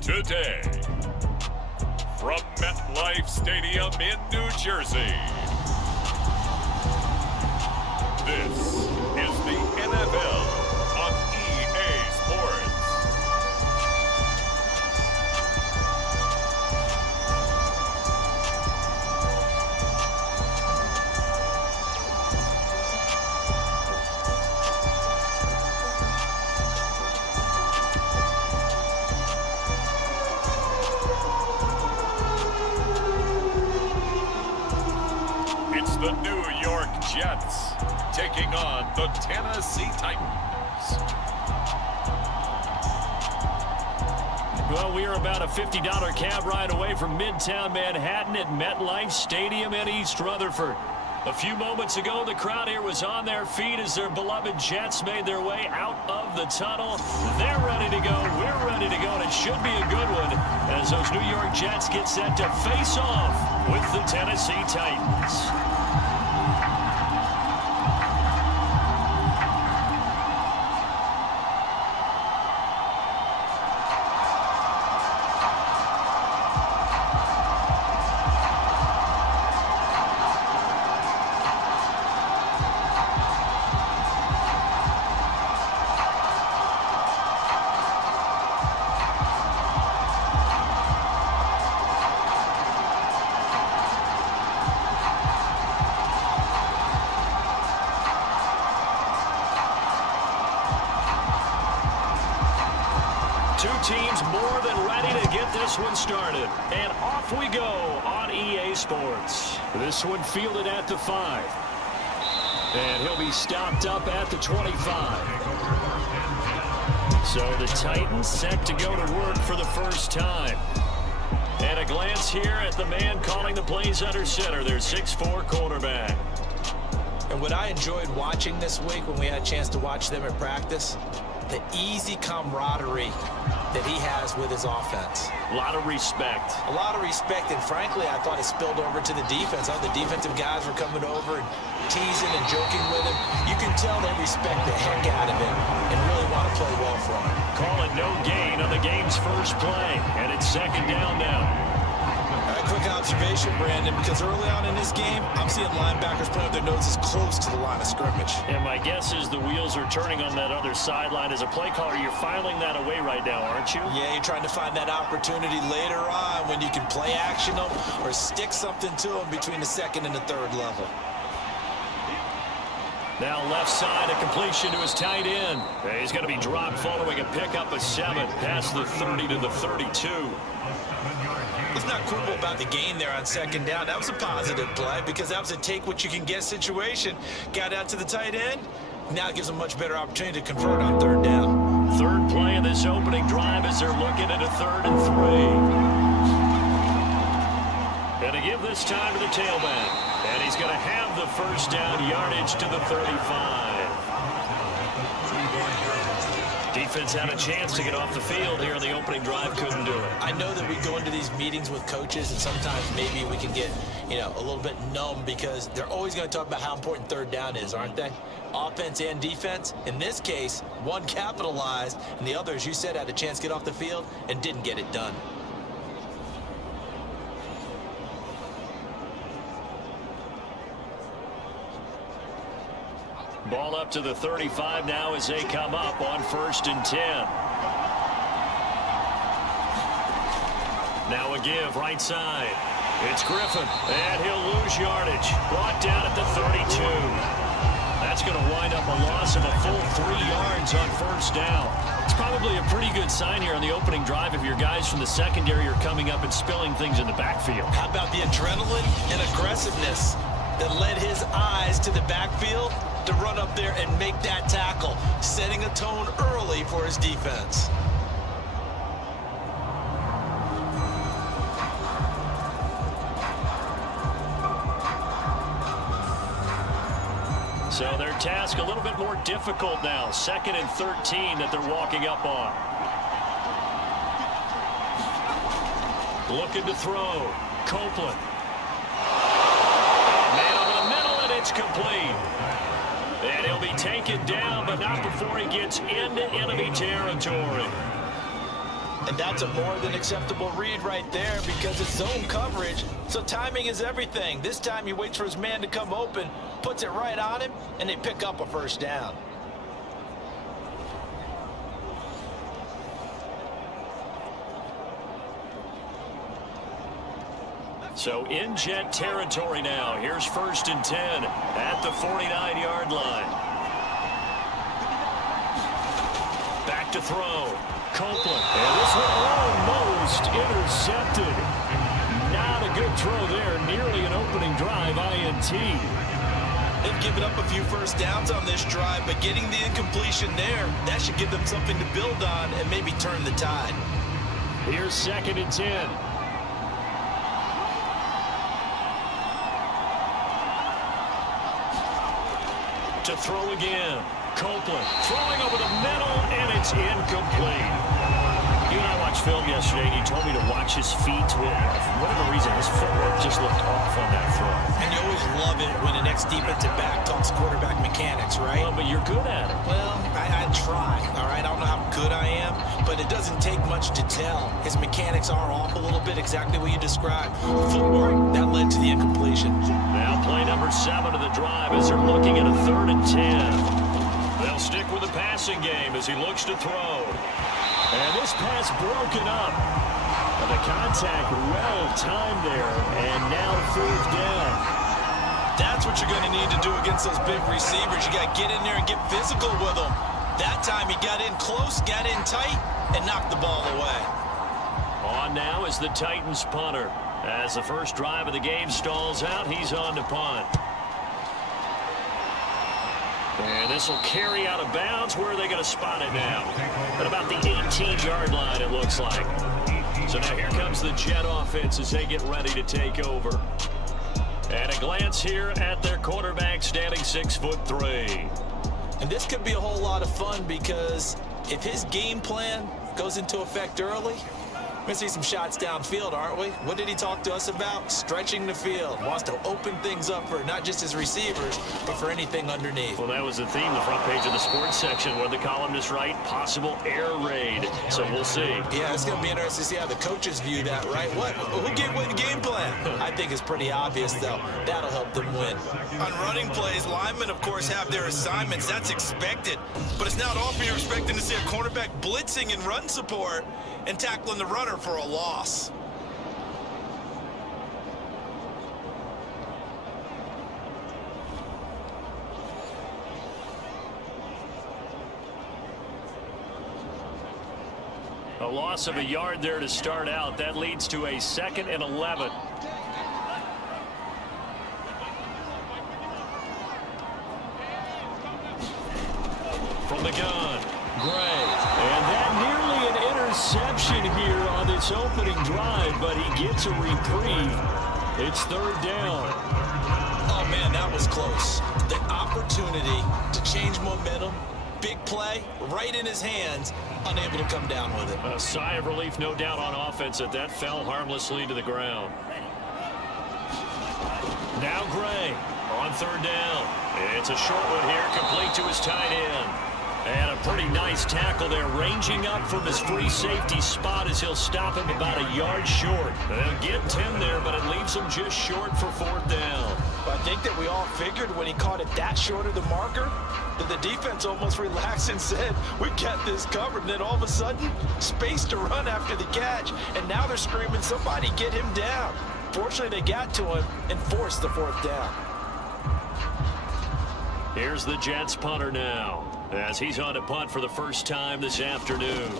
Today, from MetLife Stadium in New Jersey, this is the NFL on EA Sports. It's the New York Jets taking on the Tennessee Titans. Well, we are about a $50 cab ride away from Midtown Manhattan at MetLife Stadium in East Rutherford. A few moments ago, the crowd here was on their feet as their beloved Jets made their way out of the tunnel. They're ready to go. We're ready to go, and it should be a good one as those New York Jets get set to face off with the Tennessee Titans. Two teams more than ready to get this one started. And off we go on EA Sports. This one fielded at the 5. And he'll be stopped up at the 25. So the Titans set to go to work for the first time. And a glance here at the man calling the plays under center, their 6'4" quarterback. And what I enjoyed watching this week when we had a chance to watch them in practice, the easy camaraderie that he has with his offense. A lot of respect. A lot of respect, and frankly, I thought it spilled over to the defense. How the defensive guys were coming over and teasing and joking with him. You can tell they respect the heck out of him and really want to play well for him. Calling no gain on the game's first play, and it's second down now. A quick observation, Brandon, because early on in this game, I'm seeing linebackers put up their noses close to the line of scrimmage. And my guess is the wheels are turning on that other sideline. As a play caller, you're filing that away right now, aren't you? Yeah, you're trying to find that opportunity later on when you can play action them or stick something to them between the second and the third level. Now left side, a completion to his tight end. He's going to be dropped following a pickup of 7 past the 30 to the 32. It's not cool about the gain there on second down. That was a positive play because that was a take-what-you-can-get situation. Got out to the tight end. Now it gives them a much better opportunity to convert on third down. Third play of this opening drive as they're looking at a 3rd and 3. And to give this time to the tailback. And he's going to have the first down yardage to the 35. Defense had a chance to get off the field here in the opening drive, couldn't do it. I know that we go into these meetings with coaches, and sometimes maybe we can get, a little bit numb because they're always going to talk about how important third down is, aren't they? Offense and defense. In this case, one capitalized, and the other, as you said, had a chance to get off the field and didn't get it done. Ball up to the 35 now as they come up on 1st and 10. Now a give right side. It's Griffin, and he'll lose yardage. Brought down at the 32. That's going to wind up a loss of a full 3 yards on 1st down. It's probably a pretty good sign here on the opening drive if your guys from the secondary are coming up and spilling things in the backfield. How about the adrenaline and aggressiveness that led his eyes to the backfield to run up there and make that tackle, setting a tone early for his defense. So their task a little bit more difficult now. 2nd and 13 that they're walking up on. Looking to throw. Copeland. Man over the middle, and it's complete. And he'll be taken down, but not before he gets into enemy territory. And that's a more than acceptable read right there because it's zone coverage. So timing is everything. This time he waits for his man to come open, puts it right on him, and they pick up a first down. So in Jet territory now. Here's 1st and 10 at the 49-yard line. Back to throw. Copeland. And this one almost intercepted. Not a good throw there. Nearly an opening drive INT. They've given up a few first downs on this drive, but getting the incompletion there, that should give them something to build on and maybe turn the tide. Here's 2nd and 10. To throw again. Copeland throwing over the middle, and it's incomplete. You and I watched film yesterday, and you told me to watch his feet. For whatever reason, his footwork just looked off on that throw. And you always love it when the next defensive back talks quarterback mechanics, right? Well, but you're good at it. Well, I try, all right? I don't know how good I am, but it doesn't take much to tell. His mechanics are off a little bit, exactly what you described. Footwork, that led to the incompletion. Now play number 7 of the drive as they're looking at a 3rd and 10. They'll stick with the passing game as he looks to throw. And this pass broken up. And the contact well timed there. And now 4th down. That's what you're going to need to do against those big receivers. You got to get in there and get physical with them. That time he got in close, got in tight, and knocked the ball away. On now is the Titans punter. As the first drive of the game stalls out, he's on to punt. And this will carry out of bounds. Where are they going to spot it now? At about the 18-yard line, it looks like. So now here comes the Jet offense as they get ready to take over. And a glance here at their quarterback, standing 6'3". And this could be a whole lot of fun because if his game plan goes into effect early, we're going to see some shots downfield, aren't we? What did he talk to us about? Stretching the field. Wants to open things up for not just his receivers, but for anything underneath. Well, that was the theme, the front page of the sports section, where the columnists write possible air raid. So we'll see. Yeah, it's going to be interesting to see how the coaches view that, right? Who gave away the game plan? I think it's pretty obvious, though. That'll help them win. On running plays, linemen, of course, have their assignments. That's expected. But it's not often you're expecting to see a cornerback blitzing and run support and tackling the runner for a loss. A loss of a yard there to start out. That leads to a 2nd and 11. From the gun, Gray. And that nearly an interception here on this opening drive, but he gets a reprieve. It's 3rd down. Oh, man, that was close. The opportunity to change momentum, big play, right in his hands, unable to come down with it. A sigh of relief, no doubt, on offense that fell harmlessly to the ground. Now Gray on 3rd down. It's a short one here, complete to his tight end. And a pretty nice tackle there, ranging up from his free safety spot as he'll stop him about a yard short. They'll get 10 there, but it leaves him just short for 4th down. I think that we all figured when he caught it that short of the marker that the defense almost relaxed and said, we've got this covered. And then all of a sudden, space to run after the catch. And now they're screaming, somebody get him down. Fortunately, they got to him and forced the 4th down. Here's the Jets punter now, as he's on to punt for the first time this afternoon.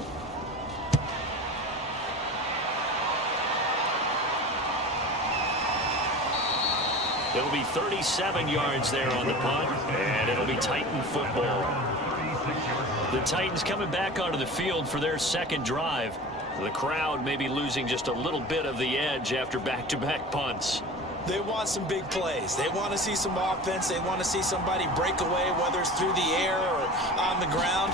It'll be 37 yards there on the punt, and it'll be Titan football. The Titans coming back onto the field for their 2nd drive. The crowd may be losing just a little bit of the edge after back-to-back punts. They want some big plays. They want to see some offense. They want to see somebody break away, whether it's through the air or on the ground.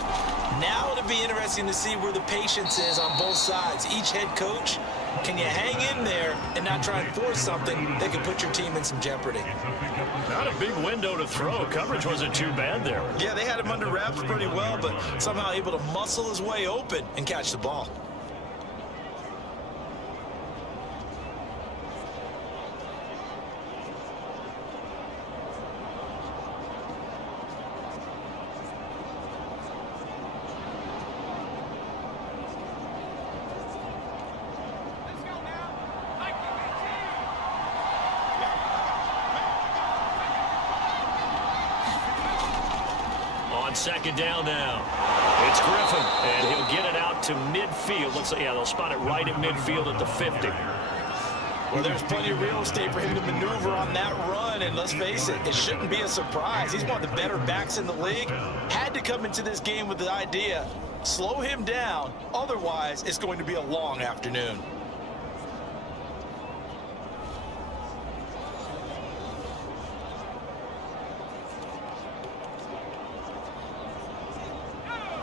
Now it'll be interesting to see where the patience is on both sides. Each head coach, can you hang in there and not try and force something that could put your team in some jeopardy? Not a big window to throw. Coverage wasn't too bad there. Yeah, they had him under wraps pretty well, but somehow able to muscle his way open and catch the ball. second down now. It's Griffin, and he'll get it out to midfield. Looks like, yeah, they'll spot it right at midfield at the 50. Well, there's plenty of real estate for him to maneuver on that run, and let's face it, it shouldn't be a surprise. He's one of the better backs in the league. Had to come into this game with the idea, slow him down, otherwise it's going to be a long afternoon.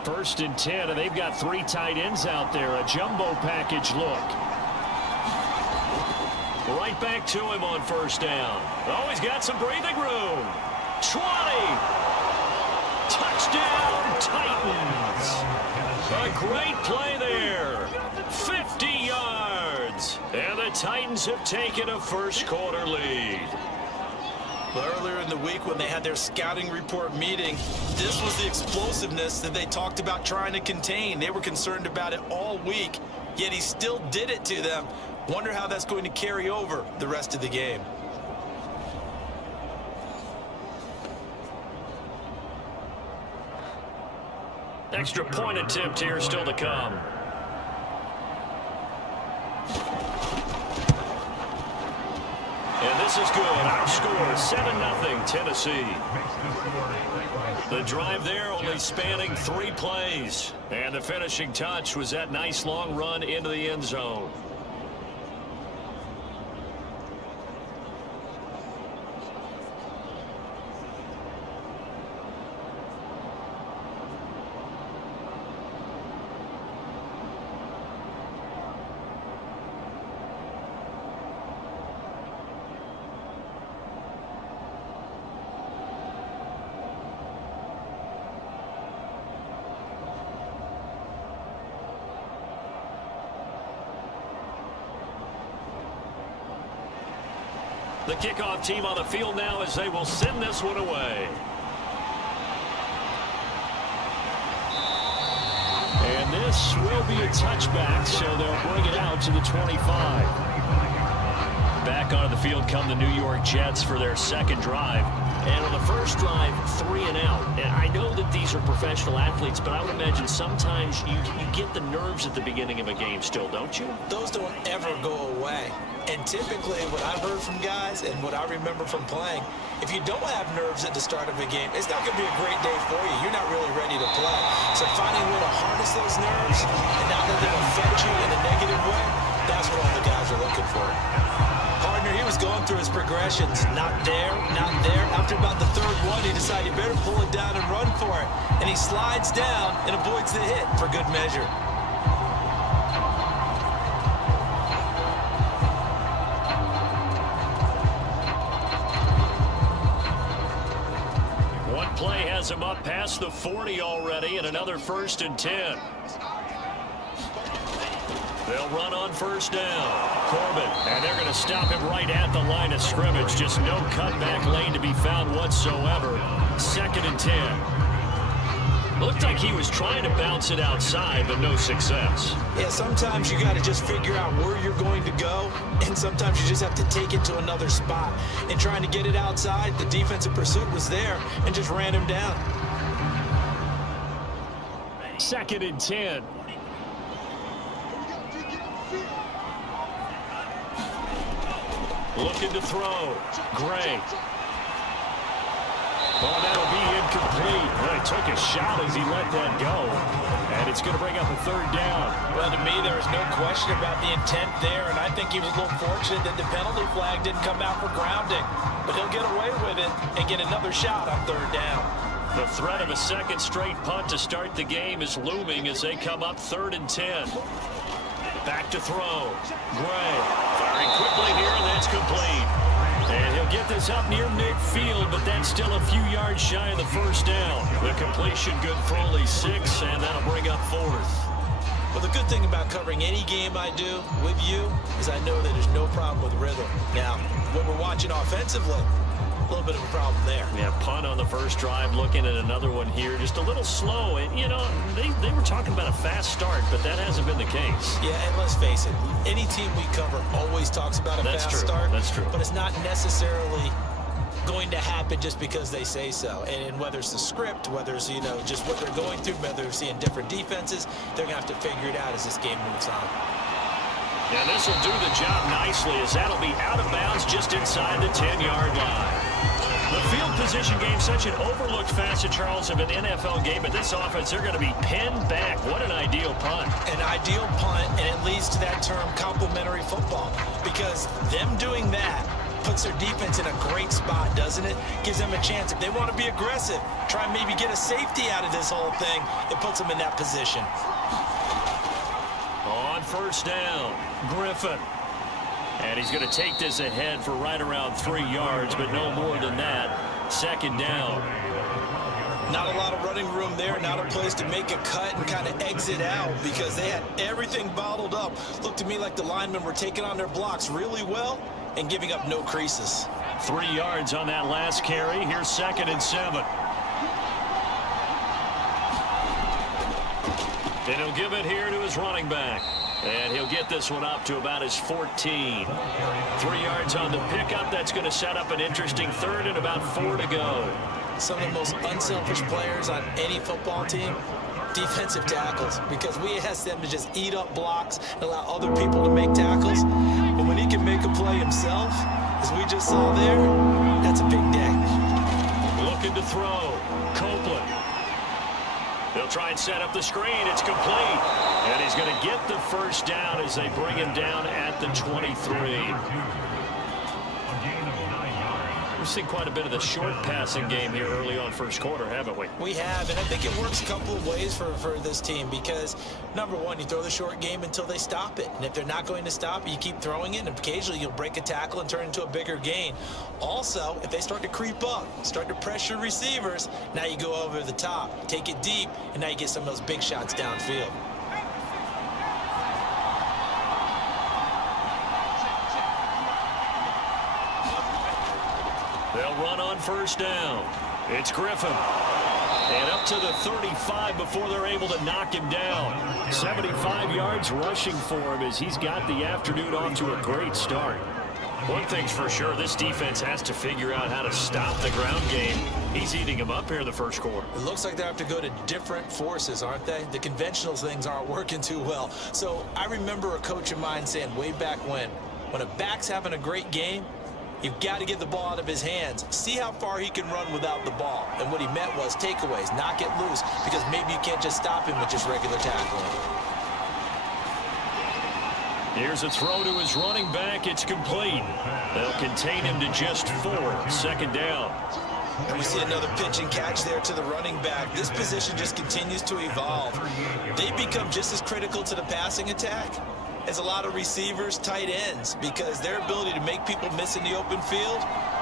First and 10, and they've got 3 tight ends out there. A jumbo package look. Right back to him on first down. Oh, he's got some breathing room. 20. Touchdown, Titans. A great play there. 50 yards. And the Titans have taken a first quarter lead. Well, earlier in the week when they had their scouting report meeting, this was the explosiveness that they talked about trying to contain. They were concerned about it all week, yet he still did it to them. Wonder how that's going to carry over the rest of the game. Extra point attempt here still to come. And this is good. Our score, 7-0 Tennessee. The drive there only spanning 3 plays. And the finishing touch was that nice long run into the end zone. The kickoff team on the field now as they will send this one away. And this will be a touchback, so they'll bring it out to the 25. Back onto the field come the New York Jets for their second drive. And on the first drive, 3 and out. And I know that these are professional athletes, but I would imagine sometimes you get the nerves at the beginning of a game still, don't you? Those don't ever go away. And typically what I've heard from guys and what I remember from playing, if you don't have nerves at the start of a game, it's not going to be a great day for you. You're not really ready to play. So finding a way to harness those nerves and not let them affect you in a negative way, that's what all the guys are looking for. Partner, he was going through his progressions. Not there, not there. After about the 3rd one, he decided he better pull it down and run for it. And he slides down and avoids the hit for good measure. Play has him up past the 40 already, and another 1st and 10. They'll run on first down. Corbin, and they're going to stop him right at the line of scrimmage. Just no cutback lane to be found whatsoever. 2nd and 10. Looked like he was trying to bounce it outside, but no success. Yeah, sometimes you got to just figure out where you're going to go, and sometimes you just have to take it to another spot. And trying to get it outside, the defensive pursuit was there and just ran him down. 2nd and 10. Looking to throw. Gray. Oh, that'll be incomplete. Well, he took a shot as he let that go. And it's going to bring up a 3rd down. Well, to me, there was no question about the intent there, and I think he was a little fortunate that the penalty flag didn't come out for grounding. But he'll get away with it and get another shot on 3rd down. The threat of a 2nd straight punt to start the game is looming as they come up 3rd and 10. Back to throw. Gray firing quickly here, and that's complete. And he'll get this up near midfield, but that's still a few yards shy of the 1st down. The completion good for only 6, and that'll bring up 4th. Well, the good thing about covering any game I do with you is I know that there's no problem with rhythm. Now, when we're watching offensively, a little bit of a problem there. Yeah, punt on the first drive, looking at another one here. Just a little slow. And, you know, they were talking about a fast start, but that hasn't been the case. Yeah, and let's face it, any team we cover always talks about a fast start. That's true. But it's not necessarily going to happen just because they say so. And whether it's the script, whether it's, just what they're going through, whether they're seeing different defenses, they're going to have to figure it out as this game moves on. And this will do the job nicely, as that'll be out of bounds just inside the 10-yard line. The field position game, such an overlooked facet, Charles, of an NFL game. But this offense, they're going to be pinned back. What an ideal punt. An ideal punt, and it leads to that term complementary football. Because them doing that puts their defense in a great spot, doesn't it? Gives them a chance. If they want to be aggressive, try and maybe get a safety out of this whole thing, it puts them in that position. On first down, Griffin. And he's going to take this ahead for right around 3 yards, but no more than that. Second down. Not a lot of running room there, not a place to make a cut and kind of exit out because they had everything bottled up. Looked to me like the linemen were taking on their blocks really well and giving up no creases. 3 yards on that last carry. Here's 2nd and 7. And he'll give it here to his running back. And he'll get this one up to about his 14. 3 yards on the pickup. That's going to set up an interesting third and about 4 to go. Some of the most unselfish players on any football team, defensive tackles, because we ask them to just eat up blocks and allow other people to make tackles. But when he can make a play himself, as we just saw there, that's a big day. Looking to throw. Copeland. They'll try and set up the screen. It's complete. And he's going to get the first down as they bring him down at the 23. We've seen quite a bit of the short passing game here early on first quarter, haven't we? We have, and I think it works a couple of ways for this team because, number one, you throw the short game until they stop it. And if they're not going to stop it, you keep throwing it, and occasionally you'll break a tackle and turn it into a bigger gain. Also, if they start to creep up, start to pressure receivers, now you go over the top, take it deep, and now you get some of those big shots downfield. They'll run on first down. It's Griffin. And up to the 35 before they're able to knock him down. 75 yards rushing for him as he's got the afternoon off to a great start. One thing's for sure, this defense has to figure out how to stop the ground game. He's eating them up here in the first quarter. It looks like they have to go to different forces, aren't they? The conventional things aren't working too well. So I remember a coach of mine saying way back when a back's having a great game, you've got to get the ball out of his hands. See how far he can run without the ball. And what he meant was takeaways, not get loose, because maybe you can't just stop him with just regular tackling. Here's a throw to his running back. It's complete. They'll contain him to just 4. Second down. And we see another pitch and catch there to the running back. This position just continues to evolve. They become just as critical to the passing attack as a lot of receivers, tight ends, because their ability to make people miss in the open field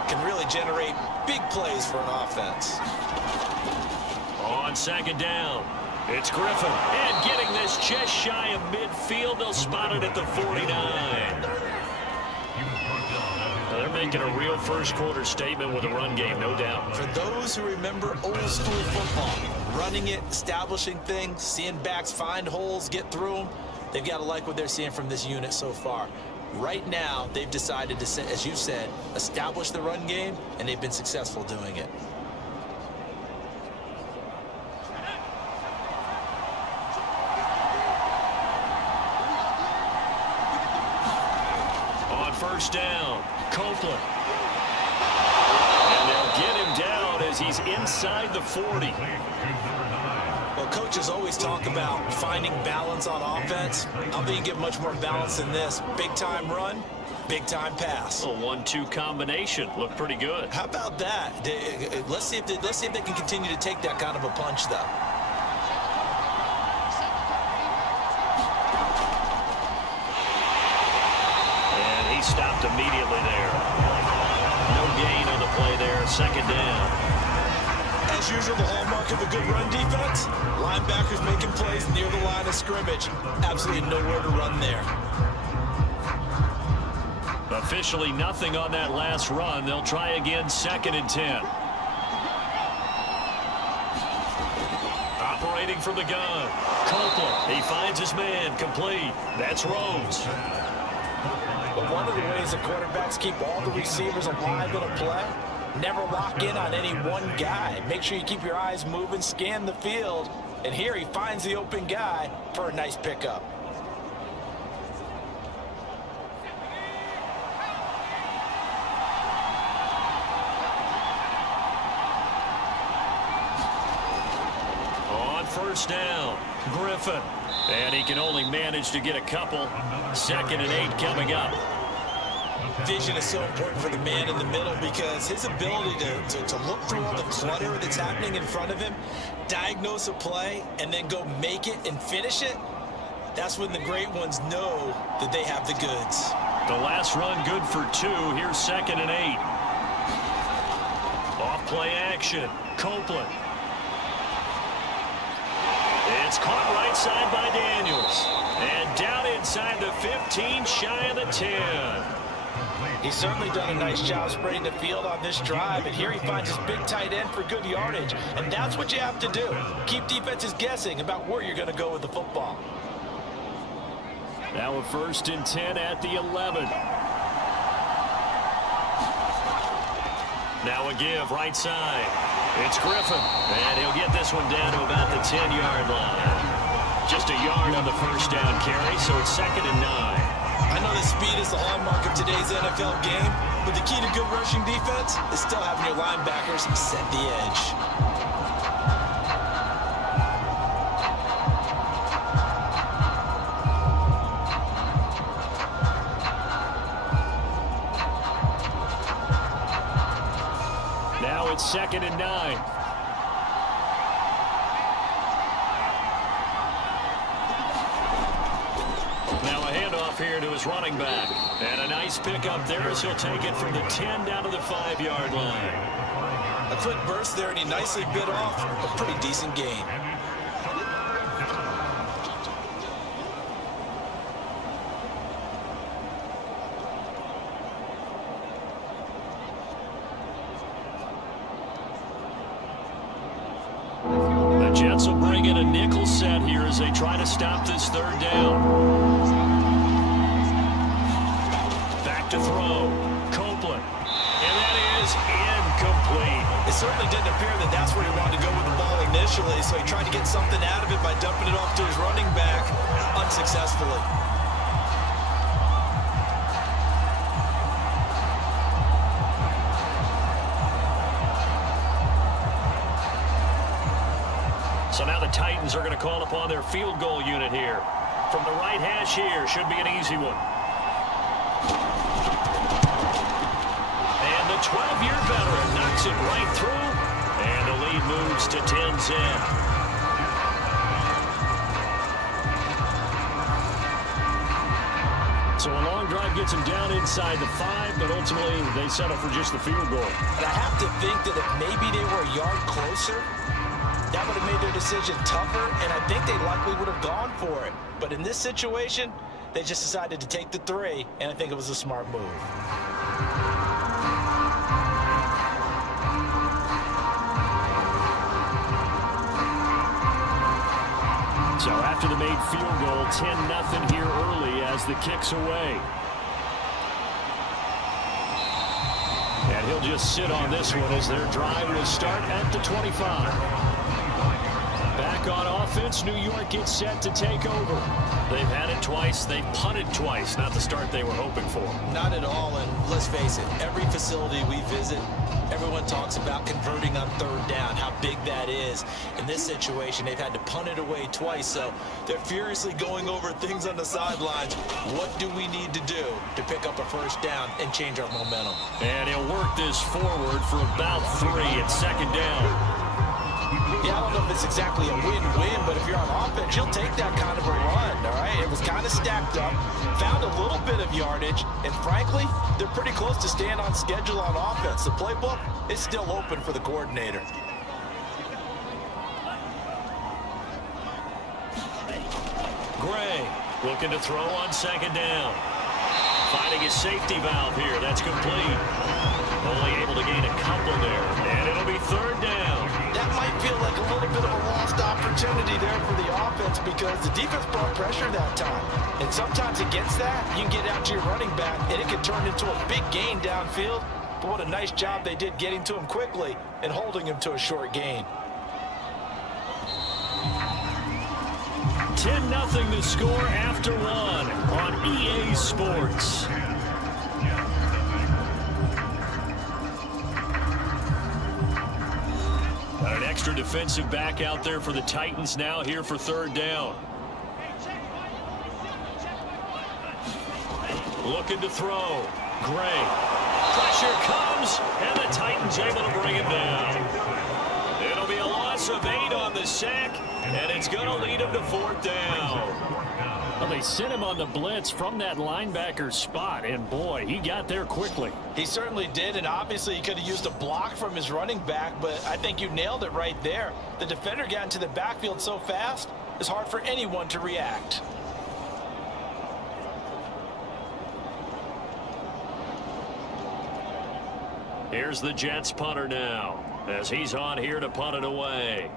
can really generate big plays for an offense. On second down, it's Griffin. And getting this just shy of midfield, they'll spot it at the 49. They're making a real first quarter statement with a run game, no doubt. For those who remember old school football, running it, establishing things, seeing backs find holes, get through them, they've got to like what they're seeing from this unit so far. Right now, they've decided to, as you said, establish the run game, and they've been successful doing it. On first down, Copeland. And they'll get him down as he's inside the 40. Well, coaches always talk about finding balance on offense. I think you get much more balance than this. Big-time run, big-time pass. A 1-2 combination. Looked pretty good. How about that? Let's see if they can continue to take that kind of a punch, though. And he stopped immediately there. No gain on the play there. Second down. As usual, the hallmark of a good run defense, linebackers making plays near the line of scrimmage. Absolutely nowhere to run there. Officially nothing on that last run. They'll try again, 2nd and 10. Operating from the gun. Copeland. He finds his man. Complete. That's Rhodes. But one of the ways the quarterbacks keep all the receivers alive in a play Never lock in on any one guy. Make sure you keep your eyes moving, scan the field. And here he finds the open guy for a nice pickup. On first down, Griffin. And he can only manage to get a couple. 2nd and 8 coming up. Vision is so important for the man in the middle because his ability to look through all the clutter that's happening in front of him, diagnose a play, and then go make it and finish it, that's when the great ones know that they have the goods. The last run good for 2. Here's 2nd and 8. Off play action. Copeland. It's caught right side by Daniels. And down inside the 15, shy of the 10. He's certainly done a nice job spreading the field on this drive, and here he finds his big tight end for good yardage, and that's what you have to do. Keep defenses guessing about where you're going to go with the football. Now a 1st and 10 at the 11. Now a give right side. It's Griffin, and he'll get this one down to about the 10-yard line. Just a yard on the first down carry, so it's 2nd and 9. I know that speed is the hallmark of today's NFL game, but the key to good rushing defense is still having your linebackers set the edge. Now it's 2nd and 9. Here to his running back. And a nice pickup there as he'll take it from the 10 down to the 5-yard line. A quick burst there, and he nicely bit off a pretty decent gain. The Jets will bring in a nickel set here as they try to stop this 3rd down. To throw, Copeland, and that is incomplete. It certainly didn't appear that that's where he wanted to go with the ball initially, so he tried to get something out of it by dumping it off to his running back unsuccessfully. So now the Titans are going to call upon their field goal unit here. From the right hash here, should be an easy one. 12-year veteran knocks it right through, and the lead moves to 10-10. So a long drive gets them down inside the 5, but ultimately they settle for just the field goal. And I have to think that if maybe they were a yard closer, that would have made their decision tougher, and I think they likely would have gone for it. But in this situation, they just decided to take the 3, and I think it was a smart move. So after the made field goal, 10-0 here early as the kick's away. And he'll just sit on this one as their drive will start at the 25. Back on offense, New York gets set to take over. They've had it twice, they've punted twice. Not the start they were hoping for. Not at all, and let's face it, every facility we visit, everyone talks about converting on 3rd down, how big that is. In this situation, they've had to punt it away twice, so they're furiously going over things on the sidelines. What do we need to do to pick up a 1st down and change our momentum? And he'll work this forward for about 3 at 2nd down. Yeah, I don't know if it's exactly a win-win, but if you're on offense, you'll take that kind of a run, all right? It was kind of stacked up, found a little bit of yardage, and frankly, they're pretty close to staying on schedule on offense. The playbook is still open for the coordinator. Gray looking to throw on 2nd down. Finding his safety valve here. That's complete. Only able to gain a couple there. And it'll be 3rd down. That might feel like a little bit of a lost opportunity there for the offense because the defense brought pressure that time. And sometimes against that, you can get out to your running back, and it can turn into a big gain downfield but what a nice job they did getting to him quickly and holding him to a short gain. 10-0 the score after one on EA Sports. Got an extra defensive back out there for the Titans now here for third down. Looking to throw. Gray. Pressure comes, and the Titans able to bring him down. It'll be a loss of 8 on the sack, and it's going to lead him to fourth down. Well, they sent him on the blitz from that linebacker spot, and boy, he got there quickly. He certainly did, and obviously he could have used a block from his running back, but I think you nailed it right there. The defender got into the backfield so fast, it's hard for anyone to react. Here's the Jets punter now, as he's on here to punt it away.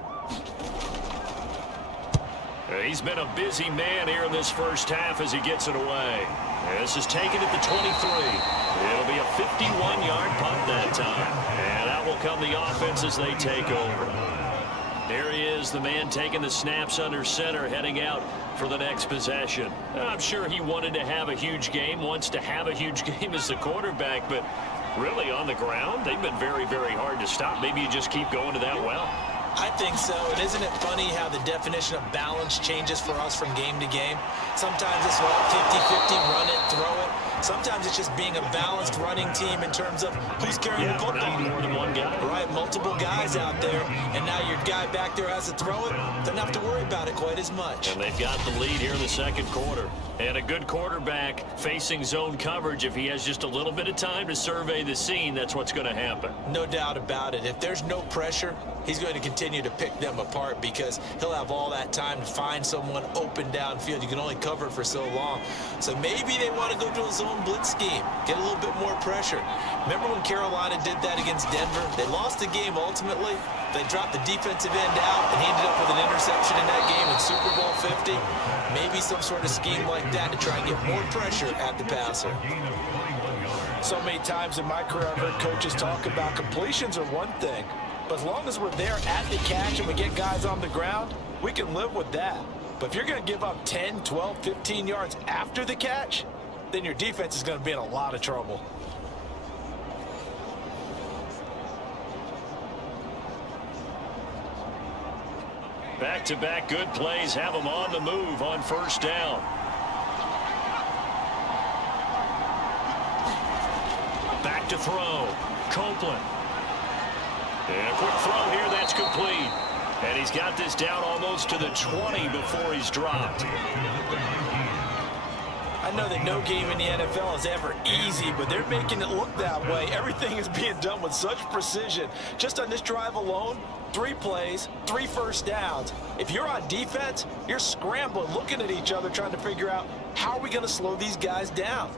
He's been a busy man here in this first half as he gets it away. This is taken at the 23. It'll be a 51-yard punt that time. And out will come the offense as they take over. There he is, the man taking the snaps under center, heading out for the next possession. I'm sure he wanted to have a huge game, wants to have a huge game as the quarterback, but really on the ground, they've been very, very hard to stop. Maybe you just keep going to that well. I think so. And isn't it funny how the definition of balance changes for us from game to game? Sometimes it's 50-50, run it, throw it. Sometimes it's just being a balanced running team in terms of who's carrying the football. More than one guy. Right, multiple guys out there, and now your guy back there has to throw it. Doesn't have to worry about it quite as much. And they've got the lead here in the second quarter. And a good quarterback facing zone coverage, if he has just a little bit of time to survey the scene, that's what's going to happen. No doubt about it. If there's no pressure, he's going to continue to pick them apart because he'll have all that time to find someone open downfield. You can only cover for so long. So maybe they want to go to a zone blitz scheme, get a little bit more pressure. Remember when Carolina did that against Denver? They lost the game ultimately. They dropped the defensive end out, and he ended up with an interception in that game in Super Bowl 50. Maybe some sort of scheme like that to try and get more pressure at the passer. So many times in my career I've heard coaches talk about completions are one thing, but as long as we're there at the catch and we get guys on the ground, we can live with that. But if you're going to give up 10, 12, 15 yards after the catch, then your defense is going to be in a lot of trouble. Back-to-back good plays have them on the move on first down. Back to throw. Copeland. And a quick throw here, that's complete. And he's got this down almost to the 20 before he's dropped. I know that no game in the NFL is ever easy, but they're making it look that way. Everything is being done with such precision. Just on this drive alone, 3 plays, 3 first downs. If you're on defense, you're scrambling, looking at each other, trying to figure out how are we going to slow these guys down.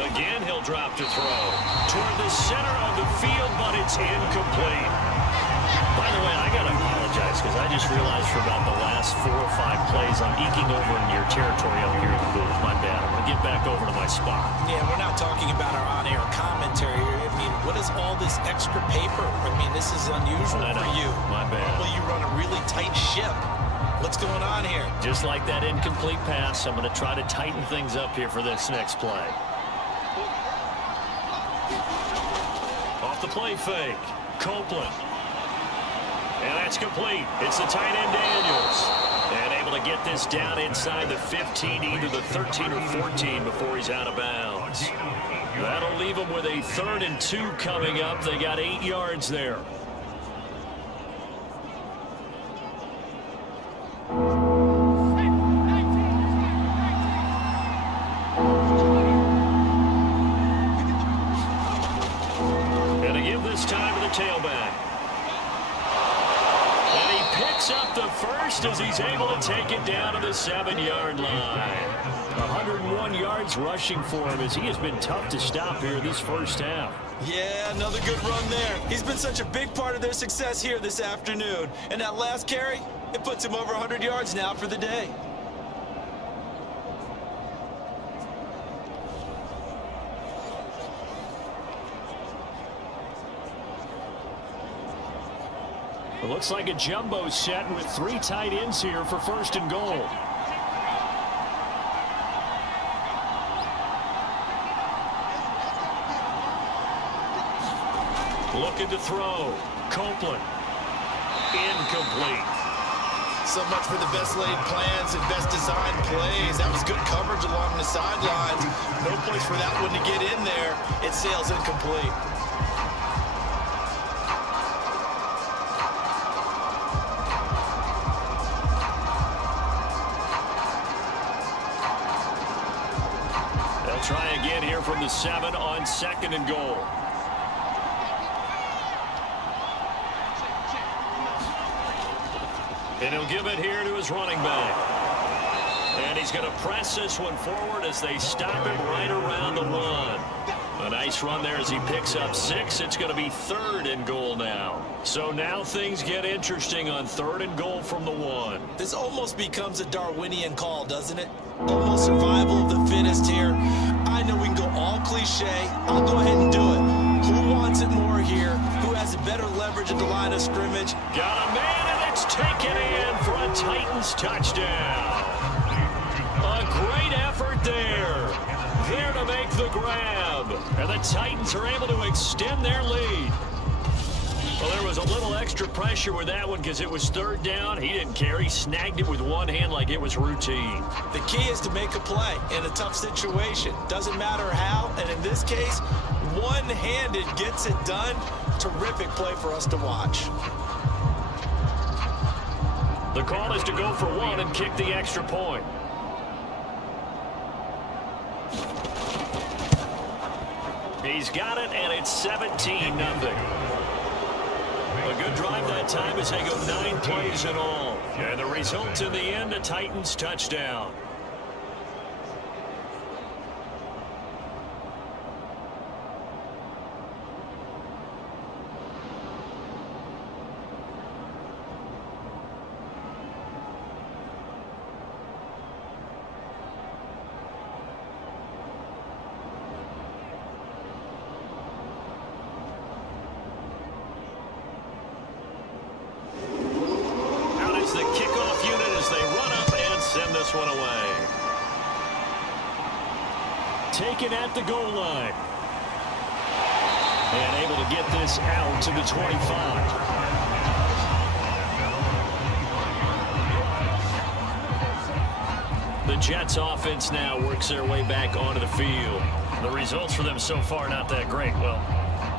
Again, he'll drop to throw. Toward the center of the field, but it's incomplete. By the way, I got to apologize because I just realized for about the last 4 or 5 plays, I'm eking over in your territory up here in the booth. My bad. I'm going to get back over to my spot. Yeah, we're not talking about our on-air commentary here. I mean, what is all this extra paper? I mean, this is unusual for you. My bad. Normally you run a really tight ship. What's going on here? Just like that incomplete pass, I'm going to try to tighten things up here for this next play. Off the play fake. Copeland. And that's complete. It's the tight end Daniels. And able to get this down inside the 15, either the 13 or 14 before he's out of bounds. That'll leave him with a 3rd and 2 coming up. They got 8 yards there. And to give this time to the tailback. And he picks up the first as he's able to take it down to the 7-yard line. 101 yards rushing for him as he has been tough to stop here this first half. Yeah, another good run there. He's been such a big part of their success here this afternoon. And that last carry, It puts him over 100 yards now for the day. It looks like a jumbo set with 3 tight ends here for 1st and goal. Looking to throw. Copeland. Incomplete. So much for the best laid plans and best designed plays. That was good coverage along the sidelines. No place for that one to get in there. It sails incomplete. They'll try again here from the 7 on 2nd and goal. And he'll give it here to his running back. And he's going to press this one forward as they stop him right around the 1. A nice run there as he picks up 6. It's going to be 3rd and goal now. So now things get interesting on 3rd and goal from the 1. This almost becomes a Darwinian call, doesn't it? Almost survival of the fittest here. I know we can go all cliche. I'll go ahead and do it. Who wants it more here? Who has a better leverage at the line of scrimmage? Got a man, and it's taken in for a Titans touchdown. A great effort there. There to make the grab. And the Titans are able to extend their lead. Well, there was a little extra pressure with that one because it was 3rd down. He didn't care. He snagged it with one hand like it was routine. The key is to make a play in a tough situation. Doesn't matter how, and in this case, one-handed gets it done. Terrific play for us to watch. The call is to go for 1 and kick the extra point. He's got it, and it's 17-0. A good drive that time as they go 9 plays in all. And the result in the end, a Titans touchdown. The kickoff unit as they run up and send this one away. Taken at the goal line. And able to get this out to the 25. The Jets offense now works their way back onto the field. The results for them so far not that great. Well,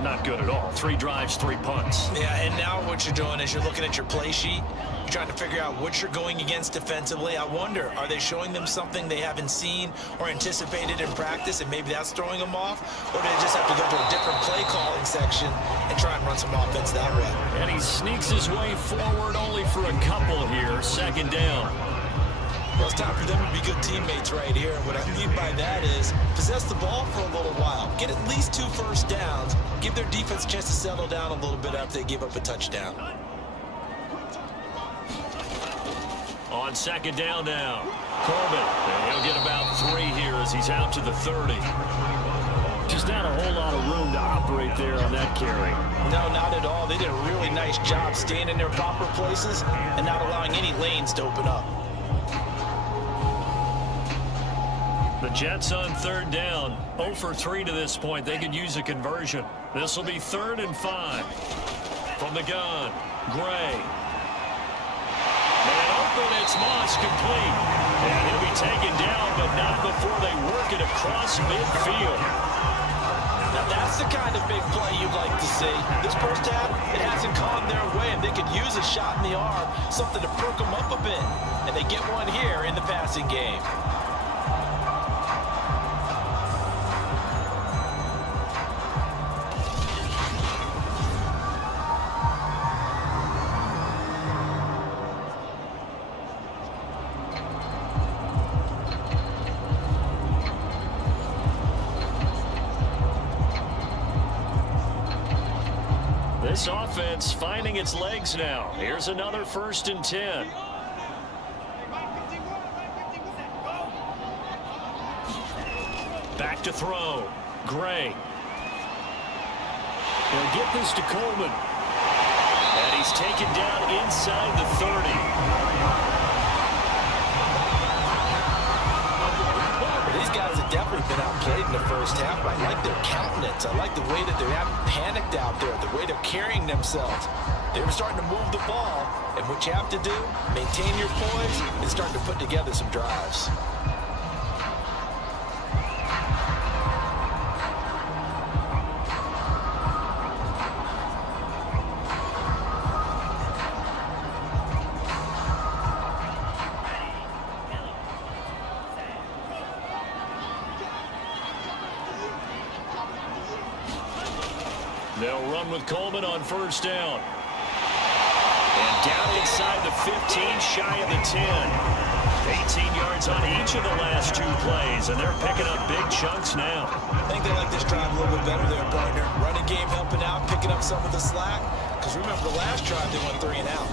not good at all. 3 drives, 3 punts. Yeah, and now what you're doing is you're looking at your play sheet. You're trying to figure out what you're going against defensively. I wonder, are they showing them something they haven't seen or anticipated in practice, and maybe that's throwing them off? Or do they just have to go to a different play calling section and try and run some offense that way? And he sneaks his way forward only for a couple here. 2nd down. Well, it's time for them to be good teammates right here. And what I mean by that is possess the ball for a little while. Get at least 2 first downs. Give their defense a chance to settle down a little bit after they give up a touchdown. On 2nd down now. Corbin. And he'll get about 3 here as he's out to the 30. Just not a whole lot of room to operate there on that carry. No, not at all. They did a really nice job staying in their proper places and not allowing any lanes to open up. The Jets on 3rd down. 0 for 3 to this point. They could use a conversion. This will be 3rd and 5. From the gun, Gray. And open, it's Moss, complete. And he'll be taken down, but not before they work it across midfield. Now that's the kind of big play you'd like to see. This first half, it hasn't gone their way, and they could use a shot in the arm, something to perk them up a bit. And they get one here in the passing game. This offense finding its legs now. Here's another 1st and 10. Back to throw. Gray. He'll get this to Coleman. And he's taken down inside the 30. These guys have definitely been outplayed in the first half. I like their countenance. I like the way that they haven't panicked out there, the way they're carrying themselves. They were starting to move the ball, and what you have to do, maintain your poise and start to put together some drives. They'll run with Coleman on 1st down. And down inside the 15, shy of the 10. 18 yards on each of the last 2 plays, and they're picking up big chunks now. I think they like this drive a little bit better there, partner. Running game helping out, picking up some of the slack. Because remember, the last drive they went 3 and out.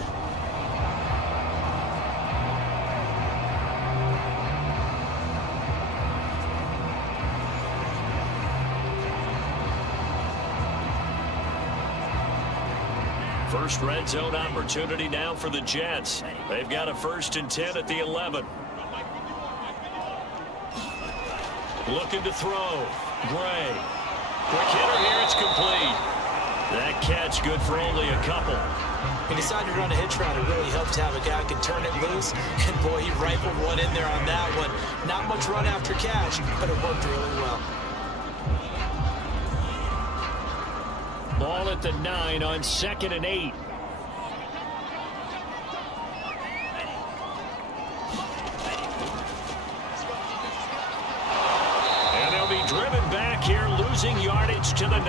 First red zone opportunity now for the Jets. They've got a 1st and 10 at the 11. Looking to throw. Gray. Quick hitter here. It's complete. That catch good for only a couple. When you decide to run a hitch route, it really helps to have a guy who can turn it loose. And boy, he rifled one in there on that one. Not much run after catch, but it worked really well. Ball at the 9 on 2nd and 8. And they'll be driven back here, losing yardage to the 9.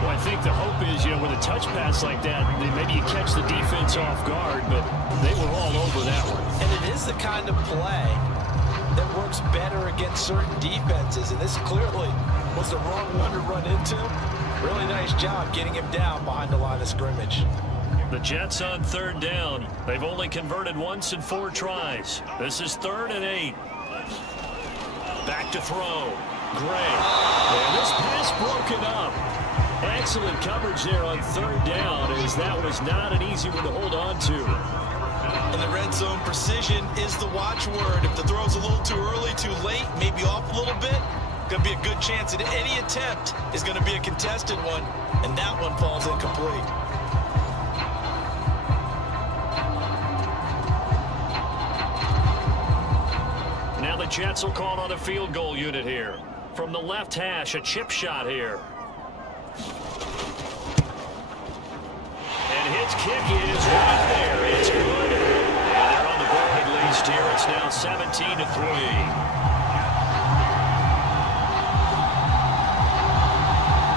Well, I think the hope is, with a touch pass like that, maybe you catch the defense off guard, but they were all over that one. And it is the kind of play that works better against certain defenses, and this clearly was the wrong one to run into. Really nice job getting him down behind the line of scrimmage. The Jets on 3rd down. They've only converted once in 4 tries. This is 3rd and 8. Back to throw. Gray. And this pass broken up. Excellent coverage there on 3rd down, as that was not an easy one to hold on to. In the red zone, precision is the watchword. If the throw's a little too early, too late, maybe off a little bit, going to be a good chance that any attempt is going to be a contested one, and that one falls incomplete. Now the Jets will call on a field goal unit here. From the left hash, a chip shot here. And his kick is right there. It's good. And they're on the board at least here. It's now 17-3.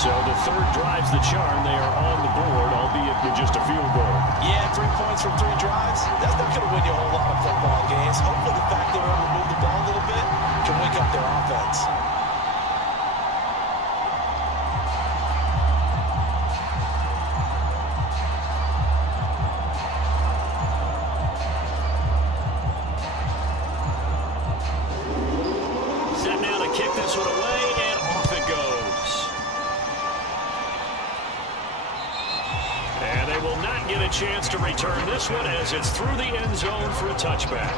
So the 3rd drives the charm. They are on the board, albeit with just a field goal. Yeah, 3 points from 3 drives. That's not going to win you a whole lot of football games. Hopefully the fact they were able to move the ball a little bit can wake up their offense. Set now to kick this one away, and off it goes. And they will not get a chance to return this one, as it's through the end zone for a touchback.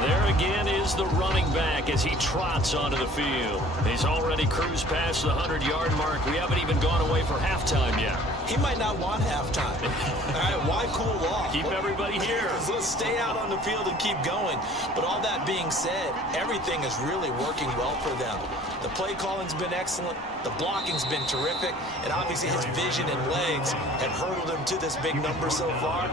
There again is the running back as he trots onto the field. He's already cruised past the 100-yard mark. We haven't even gone away for halftime yet. He might not want halftime. All right, why cool off? Keep everybody here. Let's stay out on the field and keep going. But all that being said, everything is really working well for them. The play calling's been excellent. The blocking's been terrific. And obviously his vision and legs have hurdled him to this big number so far.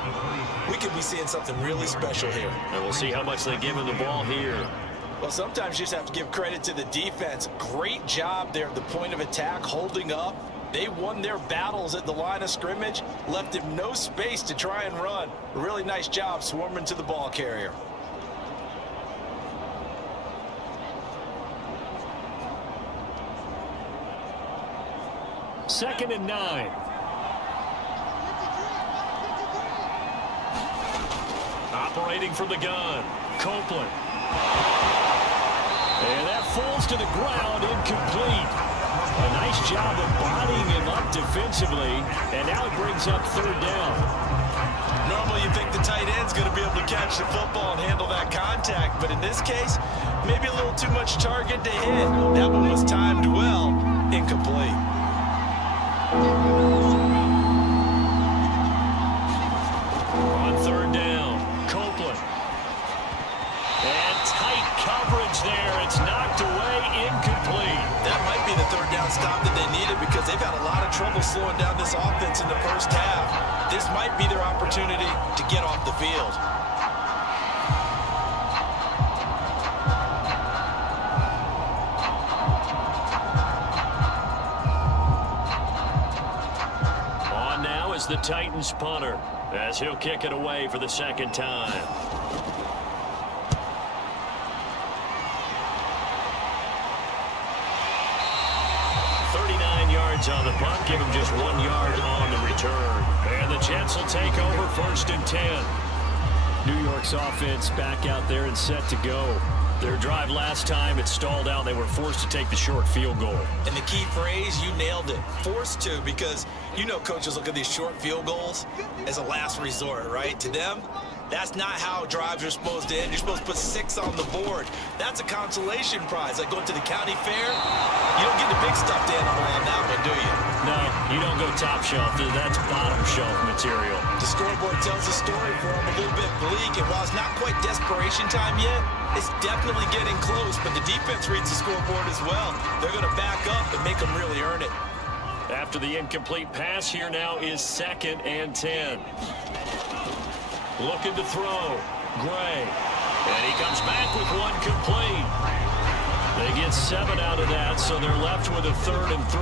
We could be seeing something really special here. And we'll see how much they give him the ball here. Well, sometimes you just have to give credit to the defense. Great job there at the point of attack, holding up. They won their battles at the line of scrimmage, left him no space to try and run. A really nice job swarming to the ball carrier. 2nd and 9. Operating from the gun, Copeland. And that falls to the ground, incomplete. A nice job of bodying him up defensively, and now it brings up 3rd down. Normally you think the tight end's going to be able to catch the football and handle that contact, but in this case, maybe a little too much target to hit. That one was timed well, incomplete. On 3rd down, Copeland. And tight coverage there. It's knocked away, incomplete. That might be the 3rd down stop that they needed because they've had a lot of trouble slowing down this offense in the first half. This might be their opportunity to get off the field. On now is the Titans punter as he'll kick it away for the 2nd time. On the punt, give him just 1 yard on the return. And the Jets will take over 1st and 10. New York's offense back out there and set to go. Their drive last time, it stalled out. They were forced to take the short field goal. And the key phrase, you nailed it. Forced to, because you know coaches look at these short field goals as a last resort, right? To them, that's not how drives are supposed to end. You're supposed to put 6 on the board. That's a consolation prize. Like going to the county fair, you don't get the big stuffed animal on that one, do you? No, you don't go top shelf. That's bottom shelf material. The scoreboard tells a story for them a little bit bleak, and while it's not quite desperation time yet, it's definitely getting close, but the defense reads the scoreboard as well. They're going to back up and make them really earn it. After the incomplete pass, here now is 2nd and 10. Looking to throw, Gray. And he comes back with 1 complete. They get 7 out of that, so they're left with a 3rd and 3.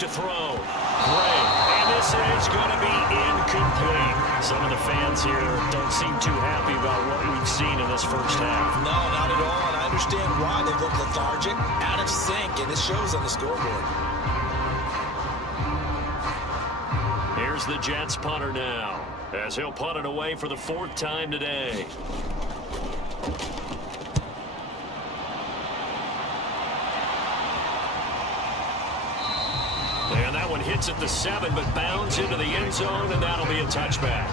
To throw, Gray, and this is going to be incomplete. Some of the fans here don't seem too happy about what we've seen in this first half. No, not at all, and I understand why. They look lethargic, out of sync, and it shows on the scoreboard. Here's the Jets punter now, as he'll punt it away for the 4th time today. And that one hits at the 7, but bounds into the end zone, and that'll be a touchback.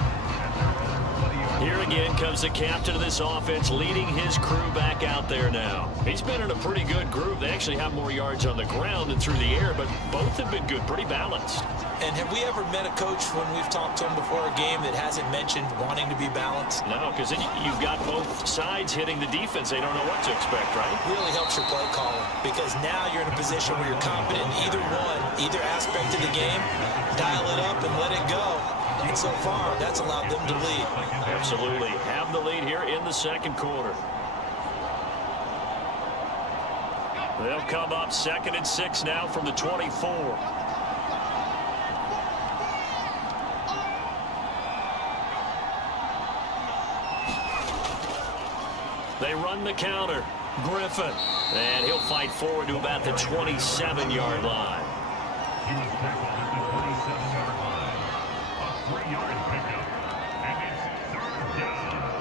Here again comes the captain of this offense, leading his crew back out there now. He's been in a pretty good group. They actually have more yards on the ground than through the air, but both have been good, pretty balanced. And have we ever met a coach when we've talked to him before a game that hasn't mentioned wanting to be balanced? No, because then you've got both sides hitting the defense. They don't know what to expect, right? Really helps your play calling, because now you're in a position where you're confident in either one, either aspect of the game. Dial it up and let it go. And so far, that's allowed them to lead. Absolutely. Have the lead here in the 2nd quarter. They'll come up 2nd and 6 now from the 24. They run the counter. Griffin. And he'll fight forward to about the 27-yard line. He was tackled at the 27-yard line. A 3-yard pickup. And it's 3rd down.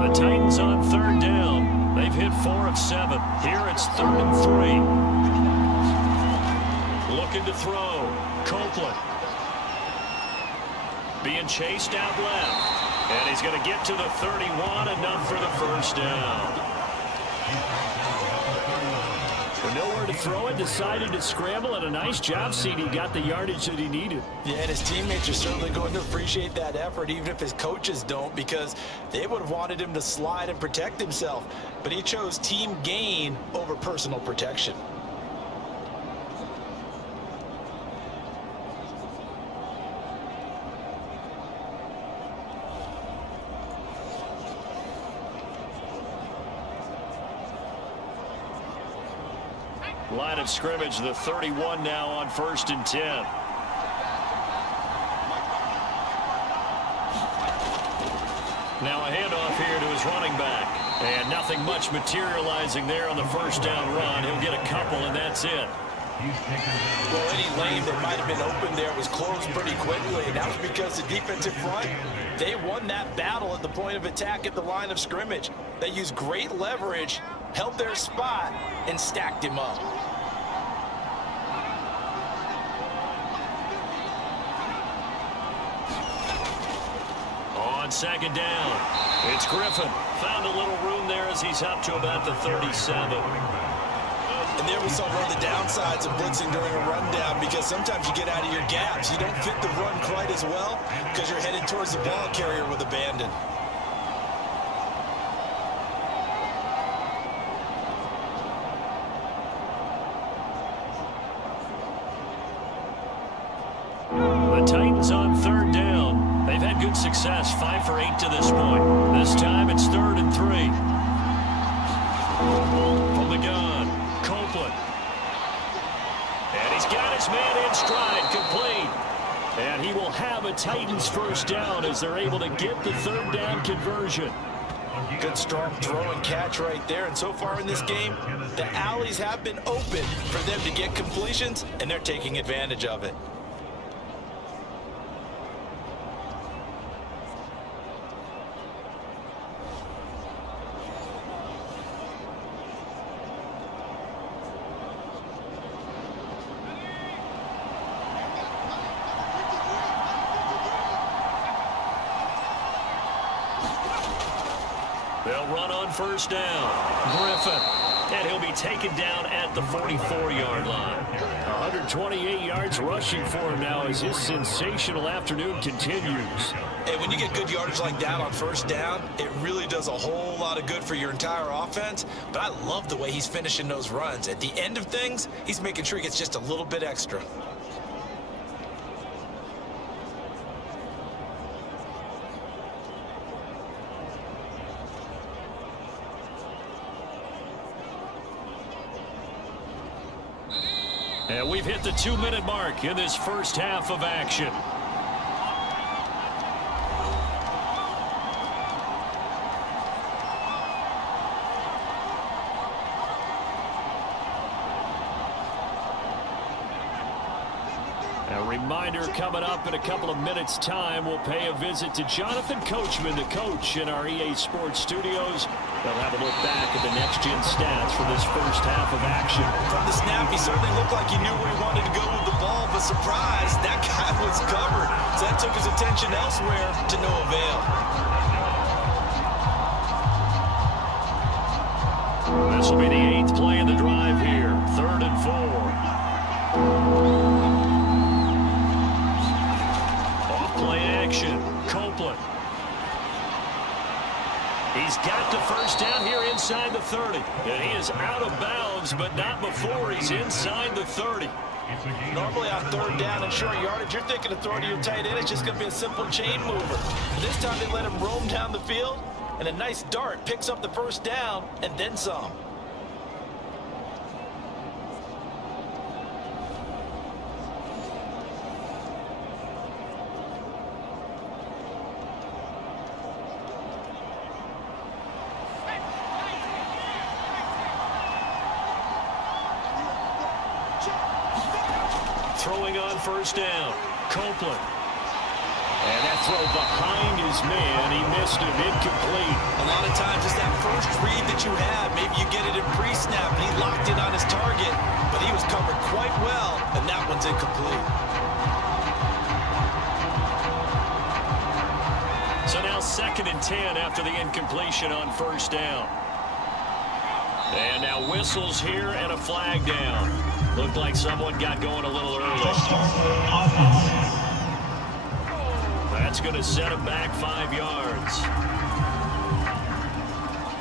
The Titans on 3rd down. They've hit 4 of 7. Here it's 3rd and 3. Looking to throw. Copeland. Being chased out left. And he's going to get to the 31, enough for the 1st down. With nowhere to throw it, decided to scramble, and a nice job, CD. Got the yardage that he needed. Yeah, and his teammates are certainly going to appreciate that effort, even if his coaches don't, because they would have wanted him to slide and protect himself. But he chose team gain over personal protection. Line of scrimmage, the 31 now on 1st and 10. Now a handoff here to his running back. And nothing much materializing there on the first down run. He'll get a couple, and that's it. Well, any lane that might have been open there was closed pretty quickly, and that was because the defensive front, they won that battle at the point of attack at the line of scrimmage. They used great leverage, held their spot, and stacked him up. On 2nd down, it's Griffin. Found a little room there as he's up to about the 37. And there was some of the downsides of blitzing during a rundown, because sometimes you get out of your gaps. You don't fit the run quite as well because you're headed towards the ball carrier with abandon. The Titans on 3rd down. They've had good success, 5 for 8 to this point. This time it's 3rd and 3. From the gun, Copeland. And he's got his man in stride, complete. And he will have a Titans first down as they're able to get the 3rd down conversion. Good strong throw and catch right there. And so far in this game, the alleys have been open for them to get completions, and they're taking advantage of it. They'll run on 1st down. Griffin. And he'll be taken down at the 44-yard line. 128 yards rushing for him now as his sensational afternoon continues. And when you get good yardage like that on 1st down, it really does a whole lot of good for your entire offense. But I love the way he's finishing those runs. At the end of things, he's making sure he gets just a little bit extra. And we've hit the 2-minute mark in this first half of action. A reminder, coming up in a couple of minutes' time, we'll pay a visit to Jonathan Coachman, the coach in our EA Sports studios. They'll have a look back at the next-gen stats for this first half of action. From the snap, he certainly looked like he knew where he wanted to go with the ball, but surprise, that guy was covered. So that took his attention elsewhere to no avail. This will be the 8th play of the drive here. 3rd and 4. Play action. Copeland. He's got the first down here inside the 30. And he is out of bounds, but not before he's inside the 30. Normally on 3rd down and short yardage, you're thinking of throwing to your tight end. It's just going to be a simple chain mover. This time they let him roam down the field, and a nice dart picks up the first down and then some. Throwing on 1st down. Copeland. And that throw behind his man. He missed him. Incomplete. A lot of times it's that first read that you have. Maybe you get it in pre-snap, and he locked in on his target, but he was covered quite well, and that one's incomplete. So now 2nd and 10 after the incompletion on 1st down. And now whistles here and a flag down. Looked like someone got going a little early. That's going to set him back 5 yards.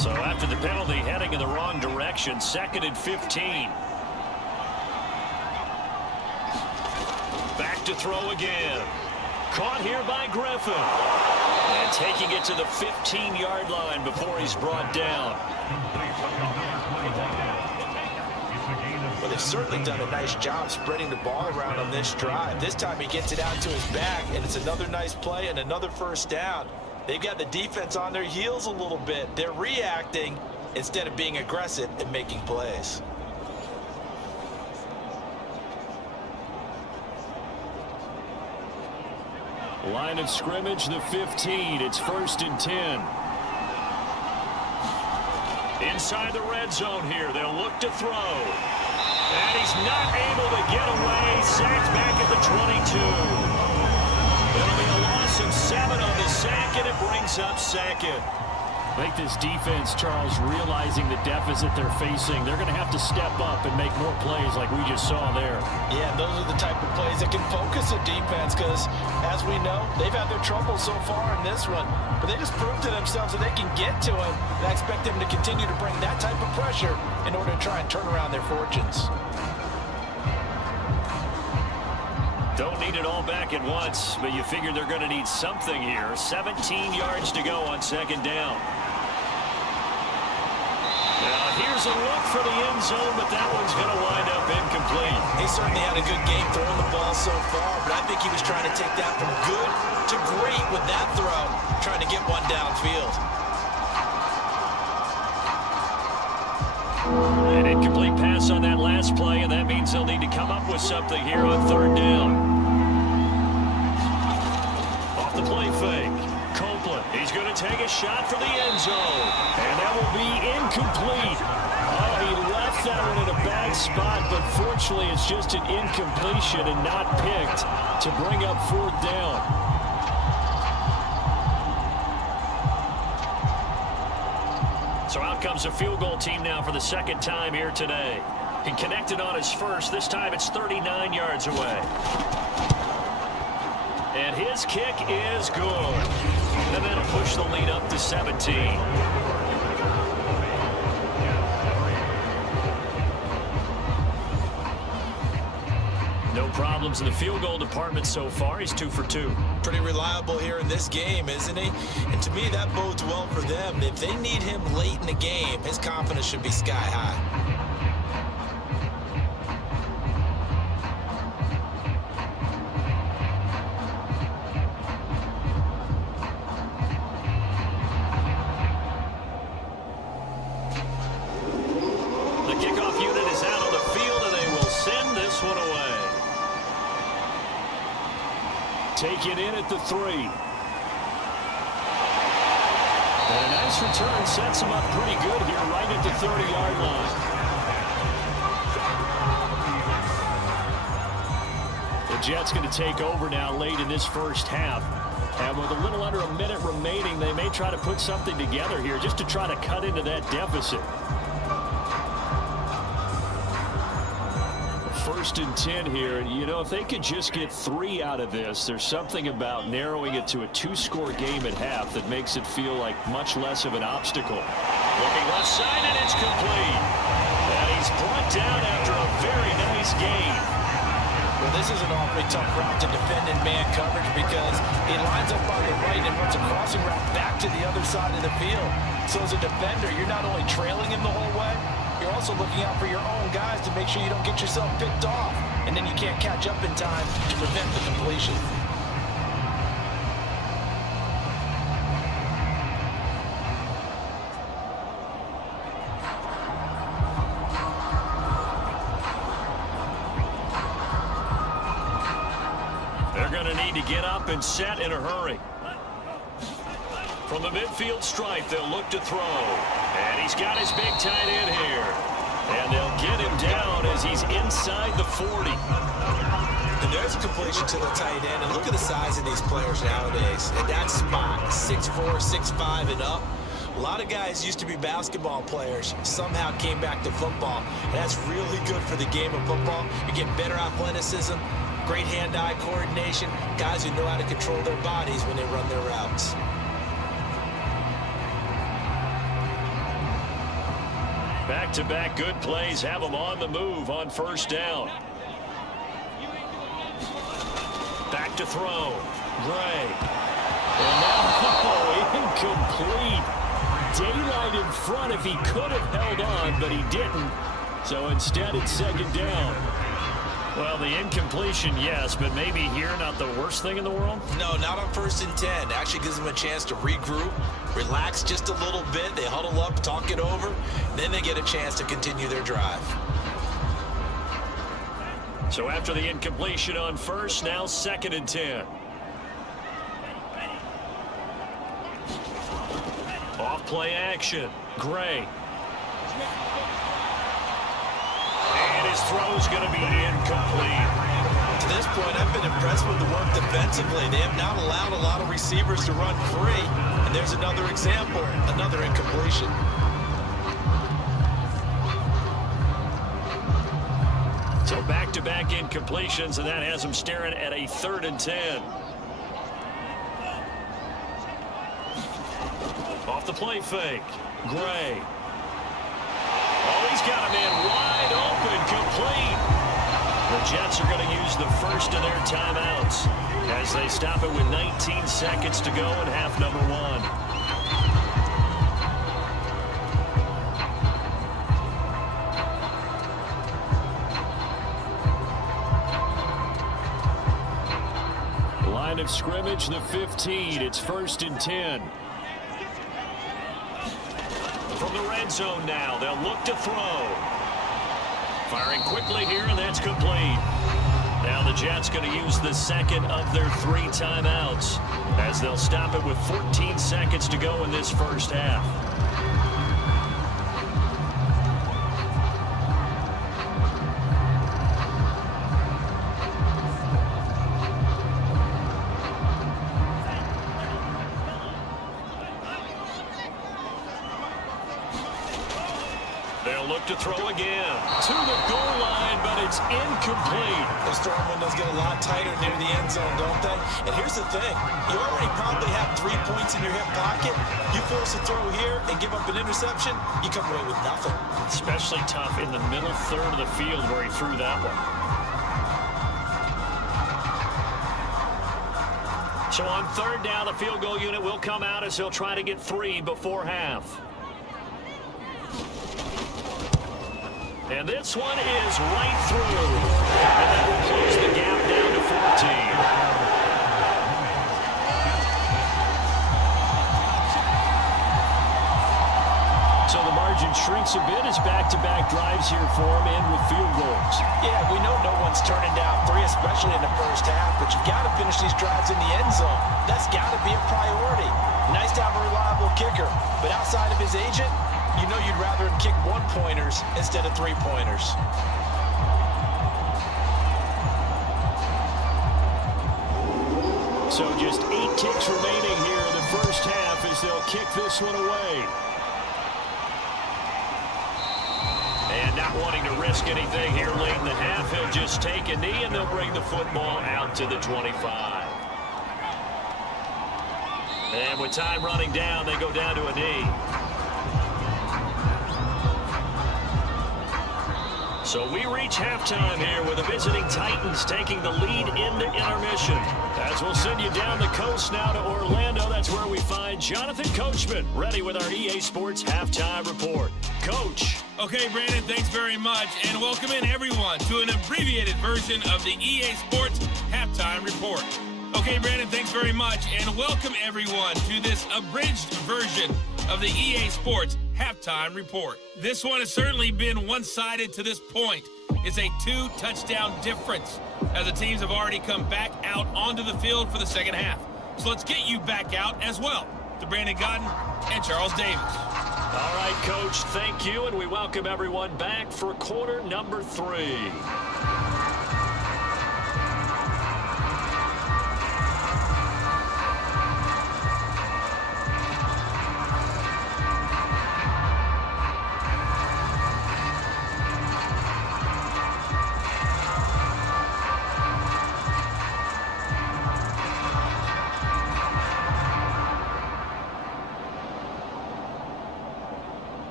So after the penalty, heading in the wrong direction, 2nd and 15. Back to throw again. Caught here by Griffin. And taking it to the 15-yard line before he's brought down. Well, they've certainly done a nice job spreading the ball around on this drive. This time he gets it out to his back, and it's another nice play and another first down. They've got the defense on their heels a little bit. They're reacting instead of being aggressive and making plays. Line of scrimmage, the 15. It's 1st and 10. Inside the red zone here. They'll look to throw. And he's not able to get away. Sacked back at the 22. It'll be a loss of 7 on the sack, and it brings up 2nd. I think this defense, Charles, realizing the deficit they're facing, they're going to have to step up and make more plays like we just saw there. Yeah, those are the type of plays that can focus a defense because, as we know, they've had their trouble so far in this one. But they just proved to themselves that they can get to it. And I expect them to continue to bring that type of pressure in order to try and turn around their fortunes. Don't need it all back at once, but you figure they're going to need something here. 17 yards to go on 2nd down. Now here's a look for the end zone, but that one's going to wind up incomplete. He certainly had a good game throwing the ball so far, but I think he was trying to take that from good to great with that throw, trying to get one downfield. An incomplete pass on that last play, and that means they'll need to come up with something here on 3rd down. Off the play fake. Copeland, he's going to take a shot for the end zone. And that will be incomplete. Oh, he left that one in a bad spot, but fortunately it's just an incompletion and not picked to bring up 4th down. So out comes a field goal team now for the 2nd time here today. He connected on his first. This time it's 39 yards away. And his kick is good. And that'll push the lead up to 17. No problems in the field goal department so far. He's 2 for 2. Pretty reliable here in this game, isn't he? And to me, that bodes well for them. If they need him late in the game, his confidence should be sky high. The kickoff unit is out on the field, and they will send this one away. Take it in at the 3. And a nice return sets him up pretty good here right at the 30-yard line. The Jets going to take over now late in this first half. And with a little under a minute remaining, they may try to put something together here just to try to cut into that deficit. 1st and 10 here. You know, if they could just get 3 out of this, there's something about narrowing it to a 2-score game at half that makes it feel like much less of an obstacle. Looking left side, and it's complete. And he's brought down after a very nice gain. Well, this is an awfully tough route to defend in man coverage because he lines up on the right and runs a crossing route back to the other side of the field. So as a defender, you're not only trailing him the whole way, you're also looking out for your own guys to make sure you don't get yourself picked off. And then you can't catch up in time to prevent the completion. They're going to need to get up and set in a hurry. From the midfield stripe, they'll look to throw. And he's got his big tight end here. And they'll get him down as he's inside the 40. And there's a completion to the tight end. And look at the size of these players nowadays. At that spot, 6'4", 6'5", and up. A lot of guys used to be basketball players, somehow came back to football. And that's really good for the game of football. You get better athleticism, great hand-eye coordination, guys who know how to control their bodies when they run their routes. Back-to-back good plays have them on the move on 1st down. Back to throw. Gray. And now, incomplete. Daylight in front if he could have held on, but he didn't. So instead, it's second down. Well, the incompletion, yes, but maybe here not the worst thing in the world? No, not on 1st and 10. Actually gives them a chance to regroup, relax just a little bit. They huddle up, talk it over, then they get a chance to continue their drive. So after the incompletion on 1st, now 2nd and 10. Off play action. Gray. And his throw's going to be incomplete. To this point, I've been impressed with the work defensively. They have not allowed a lot of receivers to run free. And there's another example, another incompletion. So back-to-back incompletions, and that has them staring at a 3rd and 10. Off the play fake. Gray. Oh, he's got a man wide open, complete. The Jets are going to use the first of their timeouts as they stop it with 19 seconds to go in half number 1. Line of scrimmage, the 15. It's 1st and 10. From the red zone now, they'll look to throw. Firing quickly here, and that's complete. Now the Jets going to use the second of their 3 timeouts as they'll stop it with 14 seconds to go in this first half. They'll look to throw again to the goal line, but it's incomplete. Those throwing windows get a lot tighter near the end zone, don't they? And here's the thing. You already probably have 3 points in your hip pocket. You force a throw here and give up an interception, you come away with nothing. Especially tough in the middle third of the field where he threw that one. So on 3rd down, the field goal unit will come out as they'll try to get 3 before half. And this one is right through. And that will close the gap down to 14. So the margin shrinks a bit as back-to-back drives here for him and with field goals. Yeah, we know no one's turning down 3, especially in the first half, but you've got to finish these drives in the end zone. That's got to be a priority. Nice to have a reliable kicker, but outside of his agent, you know you'd rather him kick 1-pointers instead of 3-pointers. So just 8 kicks remaining here in the first half as they'll kick this one away. And not wanting to risk anything here late in the half, he'll just take a knee and they'll bring the football out to the 25. And with time running down, they go down to a knee. So we reach halftime here with the visiting Titans taking the lead into intermission. As we'll send you down the coast now to Orlando, that's where we find Jonathan Coachman ready with our EA Sports Halftime Report. Coach. Okay, Brandon, thanks very much. And welcome in, everyone, to an abbreviated version of the EA Sports Halftime Report. Okay, Brandon, thanks very much. And welcome, everyone, to this abridged version of the EA Sports Halftime Report. This one has certainly been one-sided to this point. It's a 2-touchdown difference as the teams have already come back out onto the field for the second half. So let's get you back out as well to Brandon Godden and Charles Davis. All right, Coach, thank you, and we welcome everyone back for quarter number 3.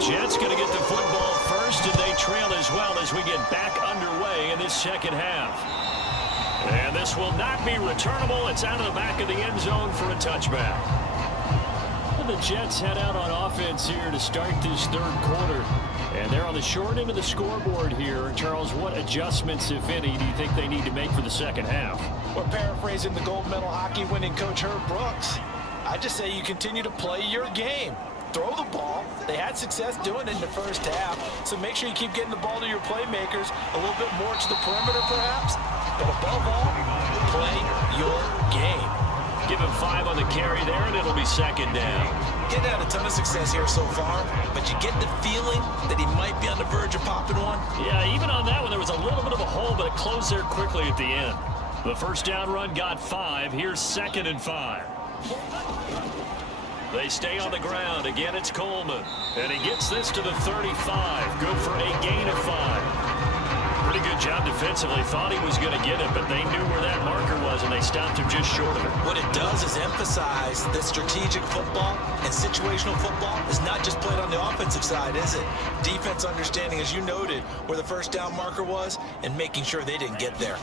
Jets going to get the football first, and they trail as well as we get back underway in this second half. And this will not be returnable. It's out of the back of the end zone for a touchback. the Jets head out on offense here to start this third quarter. And they're on the short end of the scoreboard here. Charles, what adjustments, if any, do you think they need to make for the second half? We're paraphrasing the gold medal hockey winning coach Herb Brooks. I just say you continue to play your game. Throw the ball. They had success doing it in the first half, so make sure you keep getting the ball to your playmakers, a little bit more to the perimeter perhaps, but above all, play your game. Give him 5 on the carry there, and it'll be second down. Getting had a ton of success here so far, but you get the feeling that he might be on the verge of popping one. Yeah, even on that one, there was a little bit of a hole, but it closed there quickly at the end. The first down run got 5. Here's 2nd and 5. They stay on the ground. Again, it's Coleman. And he gets this to the 35. Good for a gain of 5. Pretty good job defensively. Thought he was going to get it, but they knew where that marker was, and they stopped him just short of it. What it does is emphasize that strategic football and situational football is not just played on the offensive side, is it? Defense understanding, as you noted, where the first down marker was and making sure they didn't get there.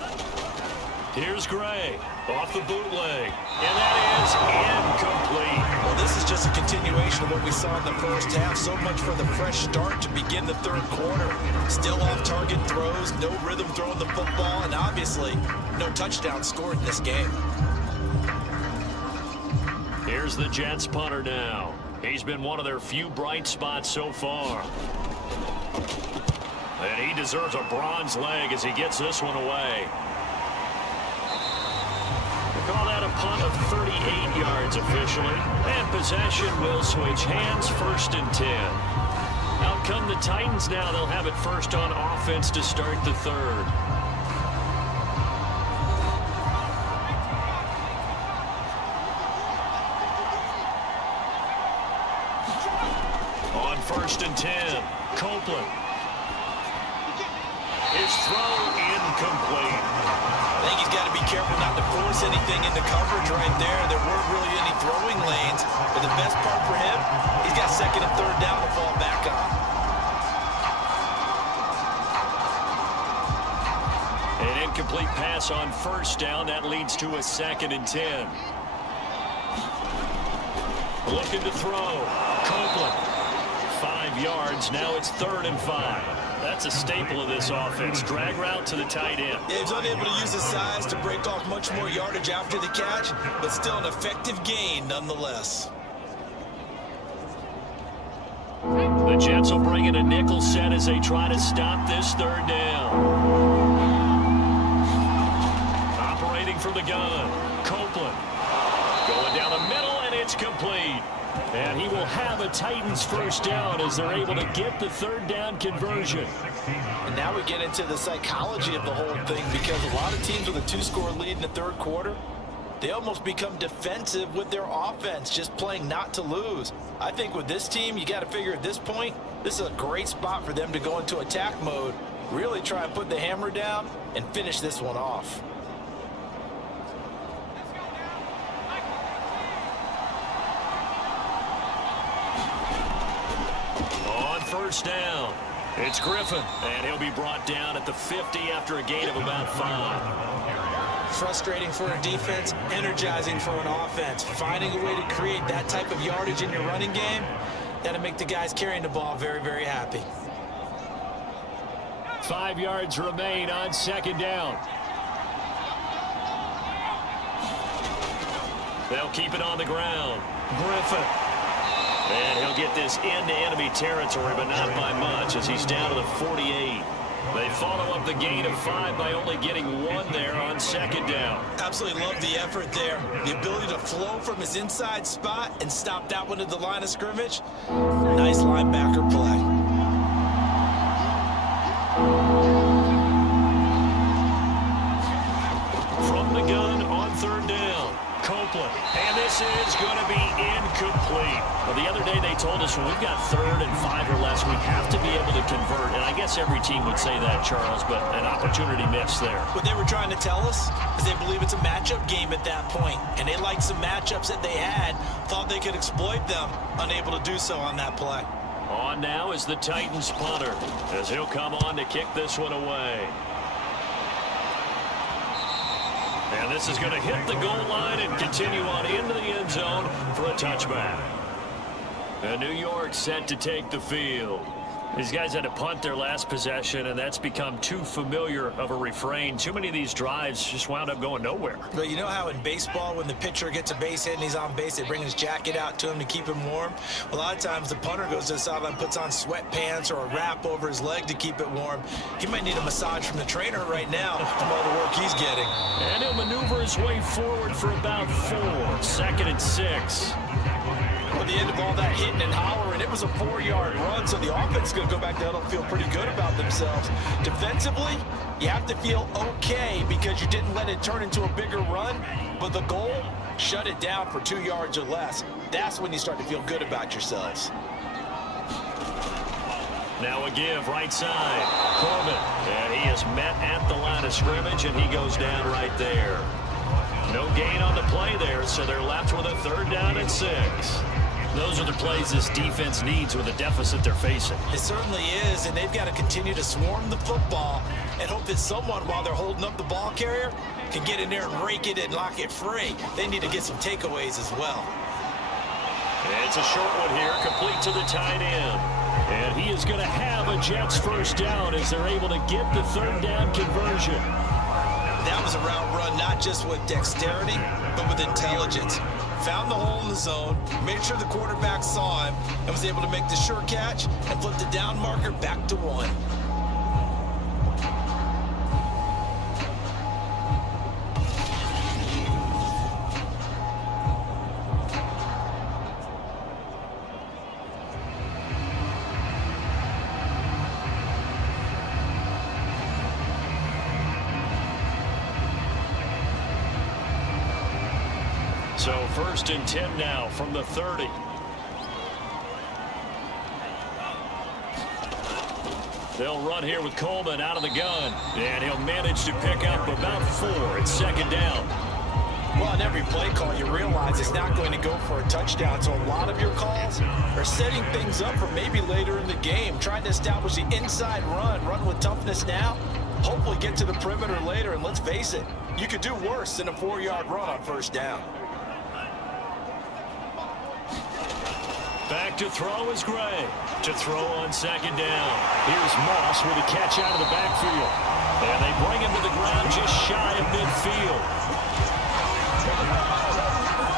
Here's Gray off the bootleg, and that is incomplete. Well, this is just a continuation of what we saw in the first half. So much for the fresh start to begin the third quarter. Still off-target throws, no rhythm throwing the football, and obviously no touchdown scored in this game. Here's the Jets punter now. He's been one of their few bright spots so far. And he deserves a bronze leg as he gets this one away. Call that a punt of 38 yards officially. And possession will switch hands, 1st and 10. Out come the Titans now. They'll have it first on offense to start the third. On 1st and 10, Copeland. His throw incomplete. I think he's got to be careful not to force anything into coverage right there. There weren't really any throwing lanes, but the best part for him, he's got 2nd and 3rd down to fall back on. An incomplete pass on 1st down. That leads to a 2nd and 10. Looking to throw. Copeland. 5 yards. Now it's 3rd and 5. That's a staple of this offense. Drag route to the tight end. Yeah, he's unable to use his size to break off much more yardage after the catch, but still an effective gain nonetheless. The Jets will bring in a nickel set as they try to stop this 3rd down. Operating from the gun, Copeland. Going down the middle, and it's complete. And he will have a Titans first down as they're able to get the 3rd down conversion. And now we get into the psychology of the whole thing, because a lot of teams with a 2-score lead in the third quarter, they almost become defensive with their offense, just playing not to lose. I think with this team, you got to figure at this point, this is a great spot for them to go into attack mode, really try and put the hammer down and finish this one off. First down. It's Griffin, and he'll be brought down at the 50 after a gain of about 5. Frustrating for a defense, energizing for an offense. Finding a way to create that type of yardage in your running game, that'll make the guys carrying the ball very, very happy. 5 yards remain on 2nd down. They'll keep it on the ground. Griffin. And he'll get this into enemy territory, but not by much as he's down to the 48. They follow up the gain of 5 by only getting 1 there on 2nd down. Absolutely love the effort there. The ability to flow from his inside spot and stop that one at the line of scrimmage. Nice linebacker play. From the gun on 3rd down, Copeland. And this is going to be incomplete. Well, the other day they told us when we've got 3rd and 5 or less, we have to be able to convert. And I guess every team would say that, Charles, but an opportunity missed there. What they were trying to tell us is they believe it's a matchup game at that point. And they liked some matchups that they had, thought they could exploit them, unable to do so on that play. On now is the Titans punter as he'll come on to kick this one away. And this is going to hit the goal line and continue on into the end zone for a touchback. And New York set to take the field. These guys had to punt their last possession, and that's become too familiar of a refrain. Too many of these drives just wound up going nowhere. But you know how in baseball, when the pitcher gets a base hit and he's on base, they bring his jacket out to him to keep him warm? A lot of times the punter goes to the sideline, puts on sweatpants or a wrap over his leg to keep it warm. He might need a massage from the trainer right now from all the work he's getting. And he'll maneuver his way forward for about 4. 2nd and 6. At the end of all that hitting and hollering, it was a 4-yard run, so the offense is going to go back to huddle and feel pretty good about themselves. Defensively, you have to feel okay because you didn't let it turn into a bigger run, but the goal, shut it down for 2 yards or less. That's when you start to feel good about yourselves. Now a give right side. Corbin, and he is met at the line of scrimmage, and he goes down right there. No gain on the play there, so they're left with a 3rd down and 6. Those are the plays this defense needs with the deficit they're facing. It certainly is, and they've got to continue to swarm the football and hope that someone, while they're holding up the ball carrier, can get in there and rake it and lock it free. They need to get some takeaways as well. It's a short one here, complete to the tight end. And he is going to have a Jets 1st down as they're able to get the 3rd down conversion. That was a route run not just with dexterity, but with intelligence. Found the hole in the zone, made sure the quarterback saw him, and was able to make the sure catch and flip the down marker back to 1. So 1st and 10 now from the 30. They'll run here with Coleman out of the gun, and he'll manage to pick up about 4. It's 2nd down. Well, on every play call, you realize it's not going to go for a touchdown, so a lot of your calls are setting things up for maybe later in the game, trying to establish the inside run with toughness now, hopefully get to the perimeter later, and let's face it, you could do worse than a 4-yard run on 1st down. Back to throw is Gray. To throw on 2nd down. Here's Moss with a catch out of the backfield. And they bring him to the ground just shy of midfield.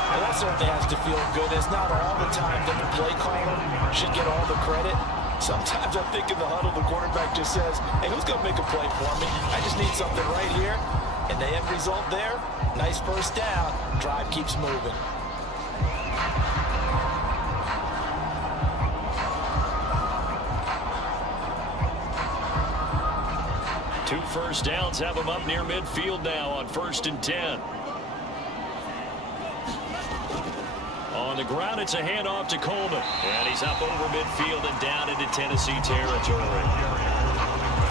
Well, that certainly has to feel good. It's not all the time that the play caller should get all the credit. Sometimes I think in the huddle, the quarterback just says, hey, who's going to make a play for me? I just need something right here. And the end result there, nice 1st down. Drive keeps moving. Two 1st downs have him up near midfield now on 1st and 10. On the ground, it's a handoff to Coleman. And he's up over midfield and down into Tennessee territory.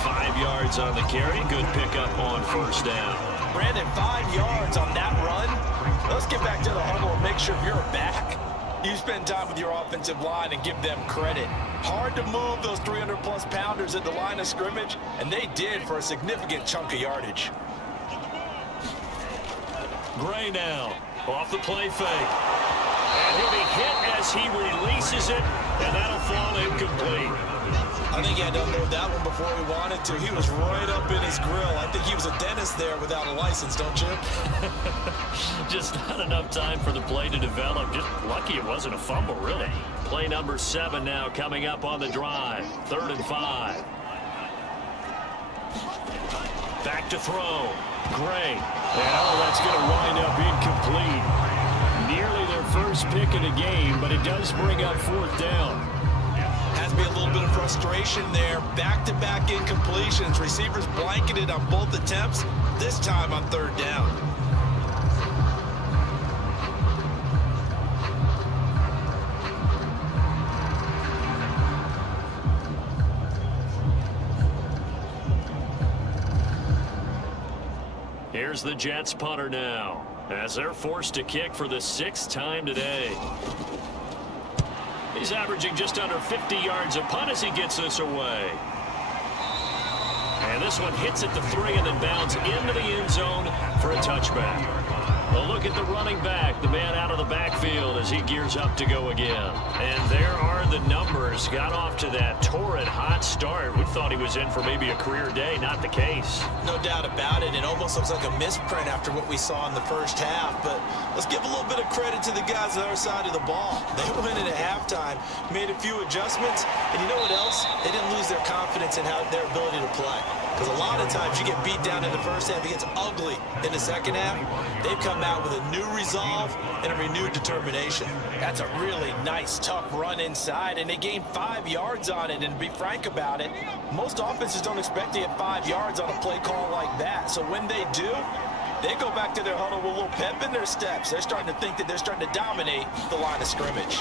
5 yards on the carry. Good pickup on 1st down. Brandon, 5 yards on that run. Let's get back to the huddle and make sure if you're back, you spend time with your offensive line and give them credit. Hard to move those 300-plus pounders at the line of scrimmage, and they did for a significant chunk of yardage. Gray now, off the play fake. And he'll be hit as he releases it, and that'll fall incomplete. I think he had to unload that one before he wanted to. He was right up in his grill. I think he was a dentist there without a license, don't you? Just not enough time for the play to develop. Just lucky it wasn't a fumble, really. Play number 7 now coming up on the drive. 3rd and 5. Back to throw. Gray. And that's going to wind up incomplete. Nearly their first pick of the game, but it does bring up 4th down. Has to be a little bit of frustration there. Back-to-back incompletions. Receivers blanketed on both attempts, this time on 3rd down. Here's the Jets punter now, as they're forced to kick for the 6th time today. He's averaging just under 50 yards a punt as he gets this away. And this one hits at the 3 and then bounds into the end zone for a touchback. A look at the running back, the man out of the backfield as he gears up to go again. And there are the numbers. Got off to that torrid hot start. We thought he was in for maybe a career day. Not the case. No doubt about it. It almost looks like a misprint after what we saw in the first half. But let's give a little bit of credit to the guys on the other side of the ball. They went in at halftime, made a few adjustments, and you know what else? They didn't lose their confidence in their ability to play. Because a lot of times you get beat down in the first half, it gets ugly in the second half. They've come out with a new resolve and a renewed determination. That's a really nice, tough run inside, and they gained 5 yards on it. And to be frank about it, most offenses don't expect to get 5 yards on a play call like that. So when they do, they go back to their huddle with a little pep in their steps. They're starting to think that they're starting to dominate the line of scrimmage.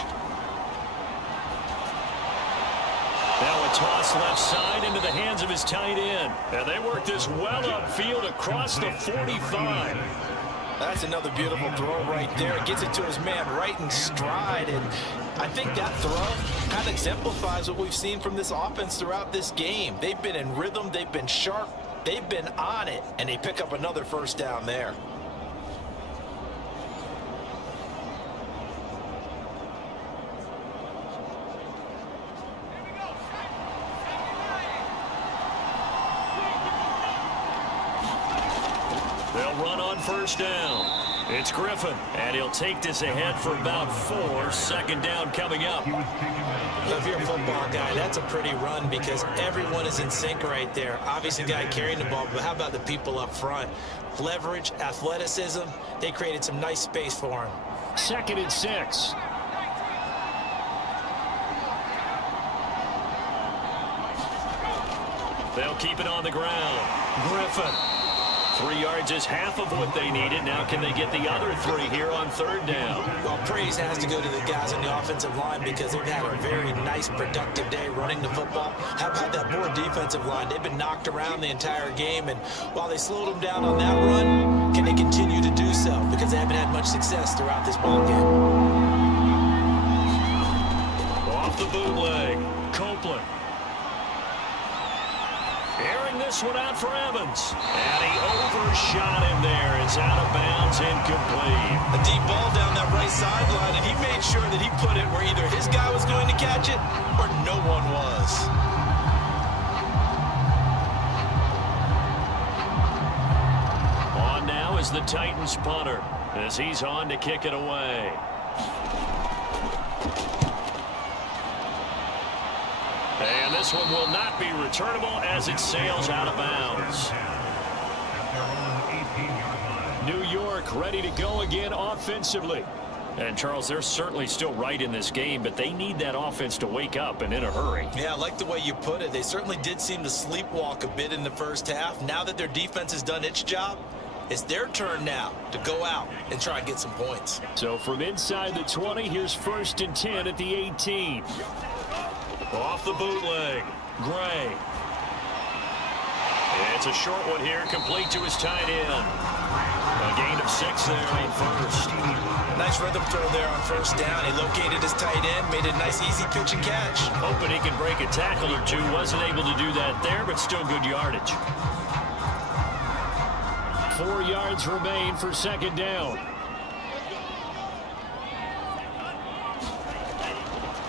Now a toss left side into the hands of his tight end. And they work this well upfield across the 45. That's another beautiful throw right there. Gets it to his man right in stride. And I think that throw kind of exemplifies what we've seen from this offense throughout this game. They've been in rhythm. They've been sharp. They've been on it. And they pick up another first down there. They'll run on first down. It's Griffin, and he'll take this ahead for about 4. Second down coming up. If you're a football guy, that's a pretty run because everyone is in sync right there. Obviously, the guy carrying the ball, but how about the people up front? Leverage, athleticism, they created some nice space for him. 2nd and 6. They'll keep it on the ground. Griffin. 3 yards is half of what they needed. Now can they get the other 3 here on third down? Well, praise has to go to the guys on the offensive line because they've had a very nice, productive day running the football. How about that poor defensive line? They've been knocked around the entire game, and while they slowed them down on that run, can they continue to do so? Because they haven't had much success throughout this ball game. Off the bootleg, Copeland. Airing this one out for Evans. And he overshot him there. It's out of bounds, incomplete. A deep ball down that right sideline, and he made sure that he put it where either his guy was going to catch it or no one was. On now is the Titans punter as he's on to kick it away. And this one will not be returnable as it sails out of bounds. New York ready to go again offensively. And, Charles, they're certainly still right in this game, but they need that offense to wake up and in a hurry. Yeah, I like the way you put it. They certainly did seem to sleepwalk a bit in the first half. Now that their defense has done its job, it's their turn now to go out and try and get some points. So from inside the 20, here's 1st and 10 at the 18. Off the bootleg, Gray. It's a short one here, complete to his tight end. A gain of 6 there on first. Nice rhythm throw there on first down. He located his tight end, made a nice easy pitch and catch. Hoping he can break a tackle or two. Wasn't able to do that there, but still good yardage. 4 yards remain for second down.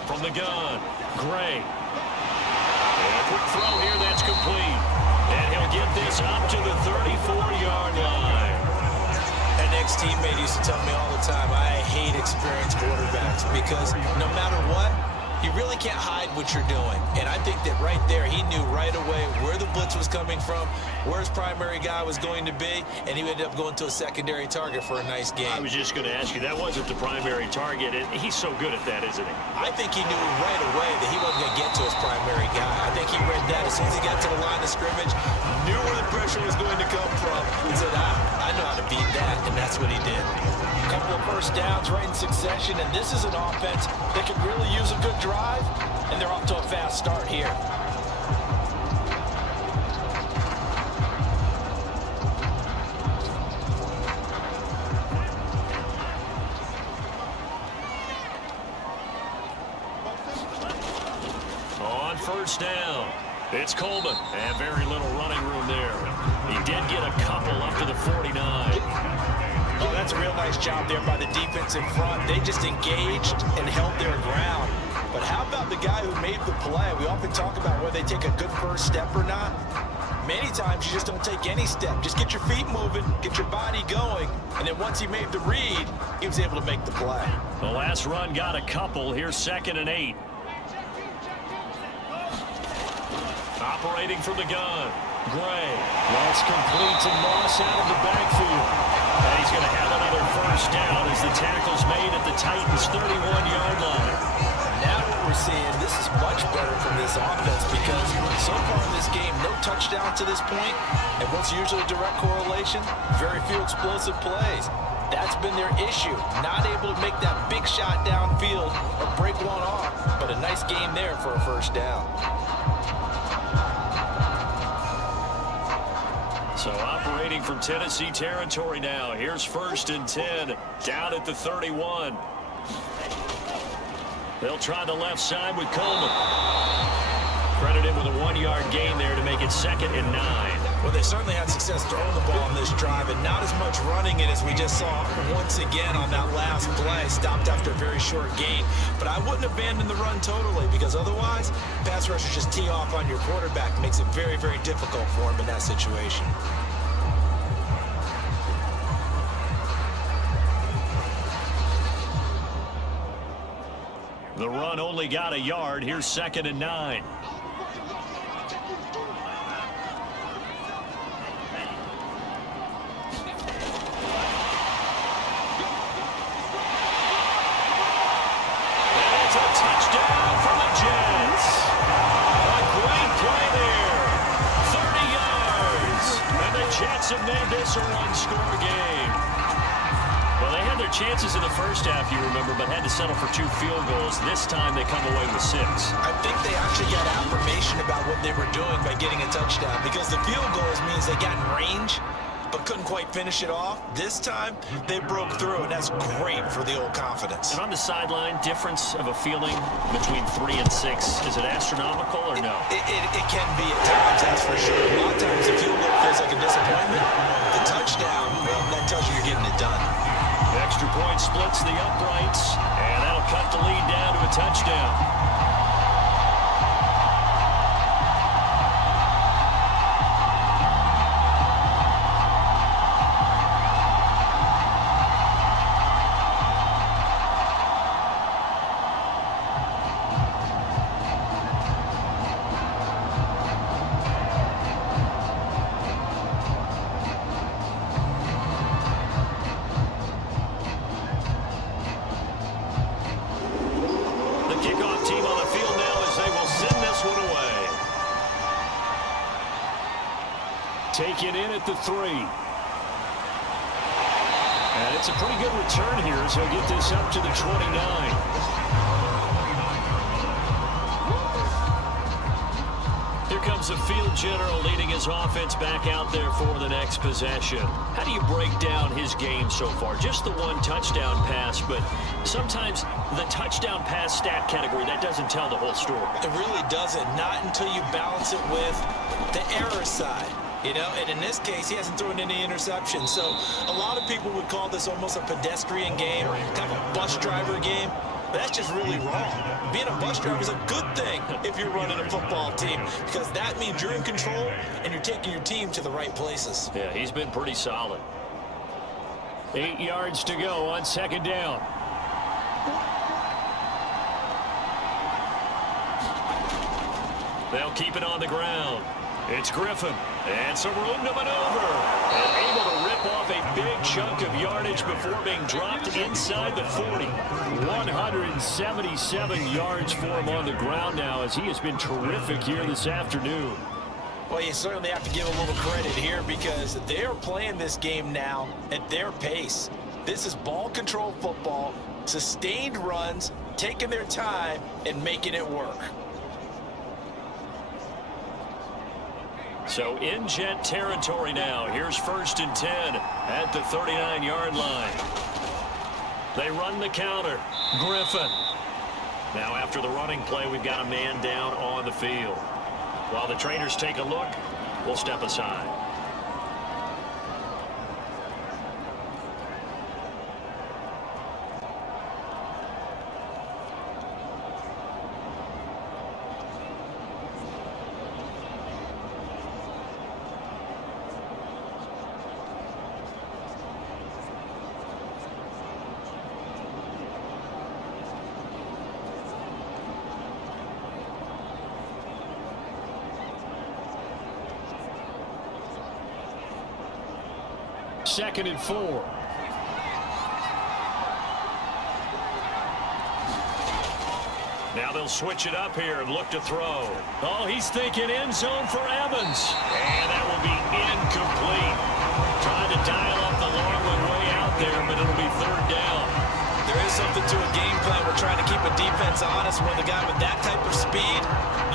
From the gun, Gray. And a quick throw here that's complete. And he'll get this up to the 34-yard line. An ex-teammate used to tell me all the time, I hate experienced quarterbacks because no matter what, you really can't hide what you're doing. And I think that right there, he knew right away where the blitz was coming from, where his primary guy was going to be, and he ended up going to a secondary target for a nice game. I was just going to ask you, that wasn't the primary target. And he's so good at that, isn't he? I think he knew right away that he wasn't going to get to his primary guy. I think he read that as soon as he got to the line of scrimmage, knew where the pressure was going to come from, and said, I know how to beat that, and that's what he did. A couple of first downs right in succession, and this is an offense that could really use a good drive, and they're off to a fast start here. On first down, it's Coleman, and very little running room there. He did get a couple up to the 49. Oh, that's a real nice job there by the defense in front. They just engaged and held their ground. But how about the guy who made the play? We often talk about whether they take a good first step or not. Many times you just don't take any step. Just get your feet moving, get your body going, and then once he made the read, he was able to make the play. The last run got a couple. Here's 2nd and 8. Operating from the gun. Gray. That's complete to Moss out of the backfield. And he's going to have another first down as the tackle's made at the Titans' 31-yard line. Now what we're seeing, this is much better from this offense because so far in this game, no touchdown to this point. And what's usually a direct correlation? Very few explosive plays. That's been their issue. Not able to make that big shot downfield or break one off. But a nice game there for a first down. So operating from Tennessee territory now. Here's 1st and 10 down at the 31. They'll try the left side with Coleman. Credit him with a 1-yard gain there to make it 2nd and 9. Well, they certainly had success throwing the ball on this drive and not as much running it as we just saw once again on that last play. Stopped after a very short gain. But I wouldn't abandon the run totally because otherwise, pass rushers just tee off on your quarterback. Makes it very, very difficult for him in that situation. The run only got a yard. Here's 2nd and 9. Jets have made this a one-score game. Well, they had their chances in the first half, you remember, but had to settle for 2 field goals. This time they come away with 6. I think they actually got affirmation about what they were doing by getting a touchdown because the field goals means they got in range but couldn't quite finish it off. This time, they broke through, and that's great for the old confidence. And on the sideline, difference of a feeling between 3 and 6, is it astronomical or no? It can be at times, that's for sure. A lot of times, the field goal feels like a disappointment. The touchdown, well, that tells you you're getting it done. The extra point splits the uprights, and that'll cut the lead down to a touchdown. Take it in at the 3. And it's a pretty good return here as he'll get this up to the 29. Here comes the field general leading his offense back out there for the next possession. How do you break down his game so far? Just the 1 touchdown pass, but sometimes the touchdown pass stat category, that doesn't tell the whole story. It really doesn't, not until you balance it with the error side. You know, and in this case, he hasn't thrown any interceptions. So a lot of people would call this almost a pedestrian game, kind of a bus driver game. But that's just really wrong. Being a bus driver is a good thing if you're running a football team because that means you're in control and you're taking your team to the right places. Yeah, he's been pretty solid. 8 yards to go on 2nd down. They'll keep it on the ground. It's Griffin, and some room to maneuver. And able to rip off a big chunk of yardage before being dropped inside the 40. 177 yards for him on the ground now as he has been terrific here this afternoon. Well, you certainly have to give a little credit here because they're playing this game now at their pace. This is ball control football, sustained runs, taking their time, and making it work. So in Jet territory now. Here's 1st and 10 at the 39-yard line. They run the counter. Griffin. Now after the running play, we've got a man down on the field. While the trainers take a look, we'll step aside. 2nd and 4. Now they'll switch it up here and look to throw. Oh, he's thinking end zone for Evans. And that will be incomplete. Trying to dial up the long one way out there, but it'll be 3rd down. There is something to a game plan. We're trying to keep a defense honest. When the guy with that type of speed,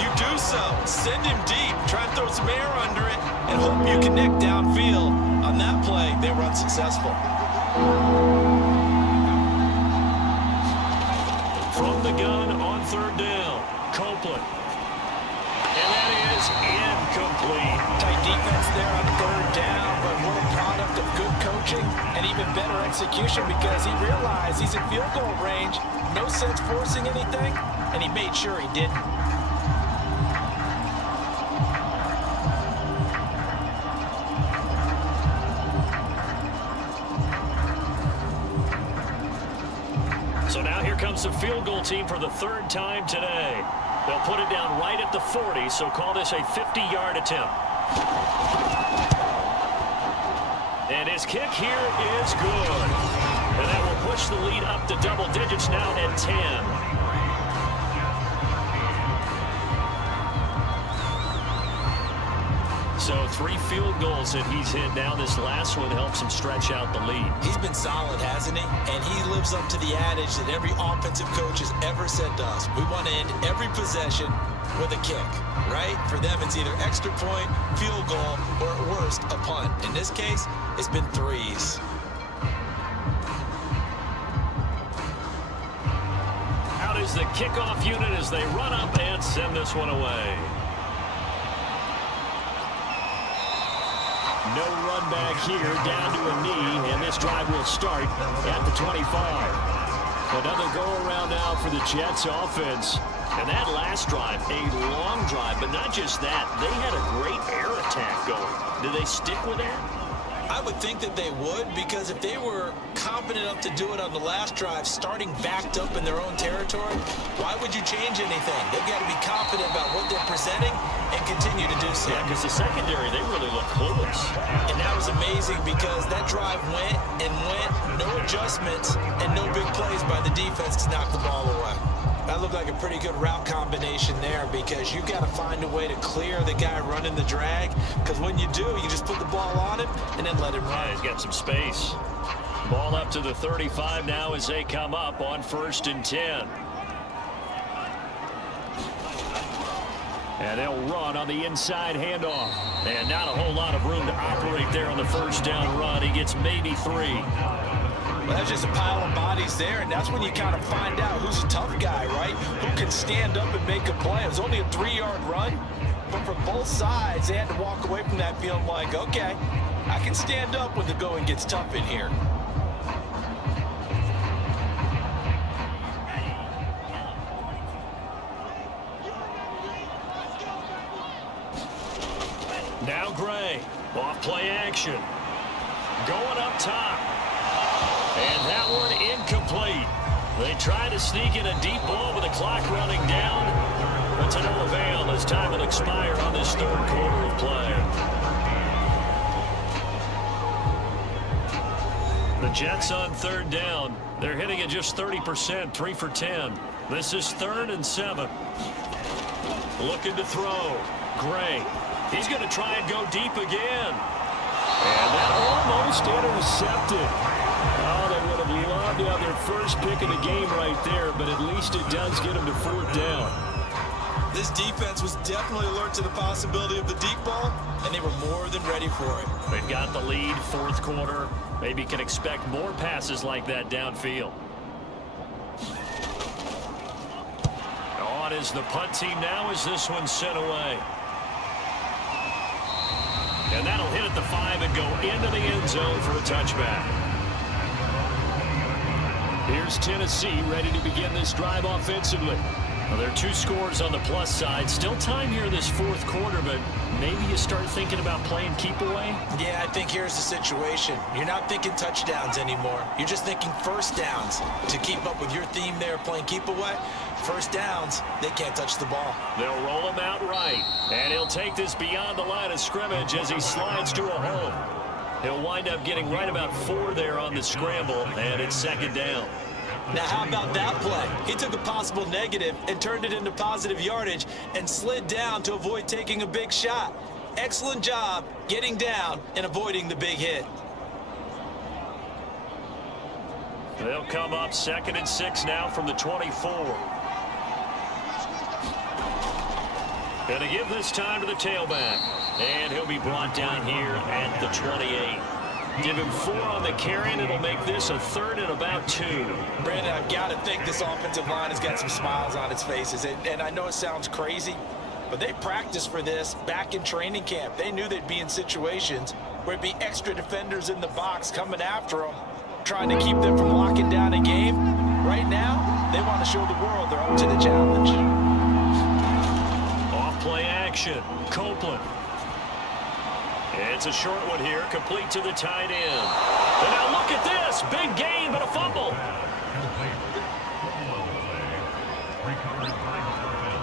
you do so. Send him deep. Try and throw some air under it and hope you connect downfield. On that play, they were unsuccessful. From the gun on 3rd down, Copeland. And that is incomplete. Tight defense there on 3rd down, but what a product of good coaching and even better execution because he realized he's in field goal range. No sense forcing anything, and he made sure he didn't. So now here comes the field goal team for the 3rd time today. They'll put it down right at the 40, so call this a 50-yard attempt. And his kick here is good. And that will push the lead up to double digits now at 10. So 3 field goals that he's hit now. This last one helps him stretch out the lead. He's been solid, hasn't he? And he lives up to the adage that every offensive coach has ever said to us. We want to end every possession with a kick, right? For them, it's either extra point, field goal, or at worst, a punt. In this case, it's been 3s. Out is the kickoff unit as they run up and send this one away. No run back here, down to a knee, and this drive will start at the 25. Another go-around now for the Jets offense. And that last drive, a long drive, but not just that. They had a great air attack going. Do they stick with that? I would think that they would, because if they were confident enough to do it on the last drive, starting backed up in their own territory, why would you change anything? They've got to be confident about what they're presenting and continue to do so. Yeah, because the secondary, they really look clueless. And that was amazing because that drive went and went, no adjustments, and no big plays by the defense to knock the ball away. That looked like a pretty good route combination there because you've got to find a way to clear the guy running the drag, because when you do, you just put the ball on him and then let him run. Yeah, he's got some space. Ball up to the 35 now as they come up on 1st and 10. And they'll run on the inside handoff. And not a whole lot of room to operate there on the 1st down run. He gets maybe 3. Well, that's just a pile of bodies there, and that's when you kind of find out who's a tough guy, right? Who can stand up and make a play. It was only a 3-yard run, but for both sides, they had to walk away from that feeling like, okay, I can stand up when the going gets tough in here. Now Gray, off play action. Going up top. And that one incomplete. They try to sneak in a deep ball with the clock running down. But to no avail as time will expire on this 3rd quarter of play. The Jets on 3rd down. They're hitting at just 30%, 3 for 10. This is 3rd and 7. Looking to throw. Gray. He's going to try and go deep again. And that almost intercepted. Oh, they would have loved to have their first pick of the game right there, but at least it does get them to 4th down. This defense was definitely alert to the possibility of the deep ball, and they were more than ready for it. They've got the lead, 4th quarter. Maybe can expect more passes like that downfield. On is the punt team now as this one's sent away. And that'll hit at the 5 and go into the end zone for a touchback. Here's Tennessee ready to begin this drive offensively. Well, there are 2 scores on the plus side. Still time here in this 4th quarter, but maybe you start thinking about playing keep away? Yeah, I think here's the situation. You're not thinking touchdowns anymore. You're just thinking 1st downs. To keep up with your theme there, playing keep away, 1st downs, they can't touch the ball. They'll roll him out right. And he'll take this beyond the line of scrimmage as he slides to a home. He'll wind up getting right about 4 there on the scramble, and it's second down. Now, how about that play? He took a possible negative and turned it into positive yardage and slid down to avoid taking a big shot. Excellent job getting down and avoiding the big hit. They'll come up 2nd and 6 now from the 24. Gonna give this time to the tailback. And he'll be brought down here at the 28. Give him 4 on the carry, and it'll make this a 3rd and about 2. Brandon, I've got to think this offensive line has got some smiles on its faces. And I know it sounds crazy, but they practiced for this back in training camp. They knew they'd be in situations where it'd be extra defenders in the box coming after them, trying to keep them from locking down a game. Right now, they want to show the world they're up to the challenge. Off-play action. Copeland. It's a short one here, complete to the tight end. And now look at this. Big gain, but a fumble. Recovered by the offense.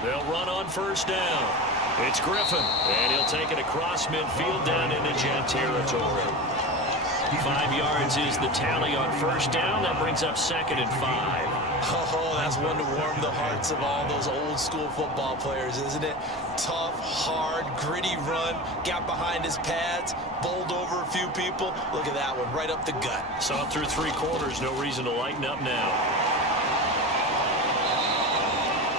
They'll run on first down. It's Griffin, and he'll take it across midfield down into Jet territory. 5 yards is the tally on first down. That brings up 2nd and 5. Oh, that's one to warm the hearts of all those old school football players, isn't it? Tough, hard, gritty run, got behind his pads, bowled over a few people. Look at that one, right up the gut. Saw through 3 quarters, no reason to lighten up now.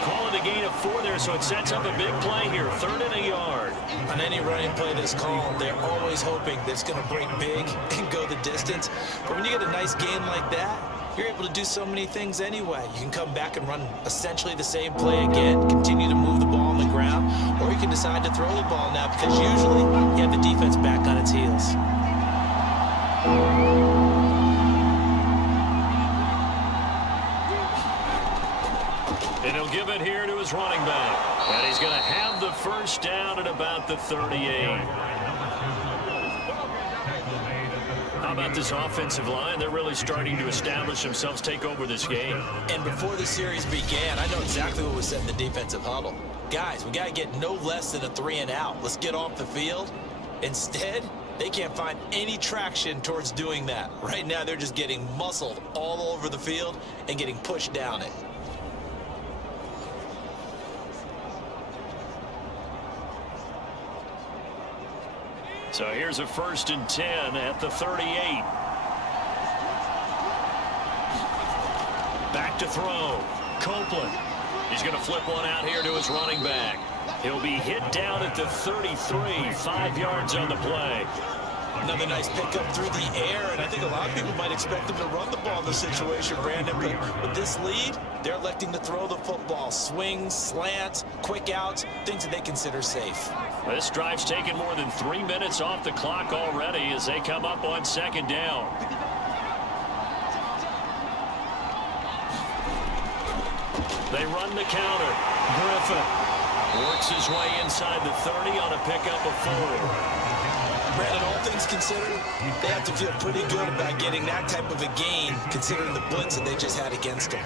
Calling a gain of 4 there, so it sets up a big play here. 3rd and a yard. On any running play that's called, they're always hoping that it's going to break big and go the distance. But when you get a nice gain like that, you're able to do so many things anyway. You can come back and run essentially the same play again, continue to move the ball on the ground, or you can decide to throw the ball now because usually you have the defense back on its heels. And he'll give it here to his running back. And he's going to have the first down at about the 38. How about this offensive line? They're really starting to establish themselves, take over this game. And before the series began, I know exactly what was said in the defensive huddle. Guys, we got to get no less than a 3 and out. Let's get off the field. Instead, they can't find any traction towards doing that. Right now, they're just getting muscled all over the field and getting pushed down it. So here's a 1st and 10 at the 38. Back to throw. Copeland. He's going to flip one out here to his running back. He'll be hit down at the 33. 5 yards on the play. Another nice pickup through the air, and I think a lot of people might expect them to run the ball in this situation, Brandon. But with this lead, they're electing to throw the football. Swings, slants, quick outs, things that they consider safe. This drive's taken more than 3 minutes off the clock already as they come up on 2nd down. They run the counter. Griffin works his way inside the 30 on a pickup of 4. Brandon, all things considered, they have to feel pretty good about getting that type of a gain, considering the blitz that they just had against them.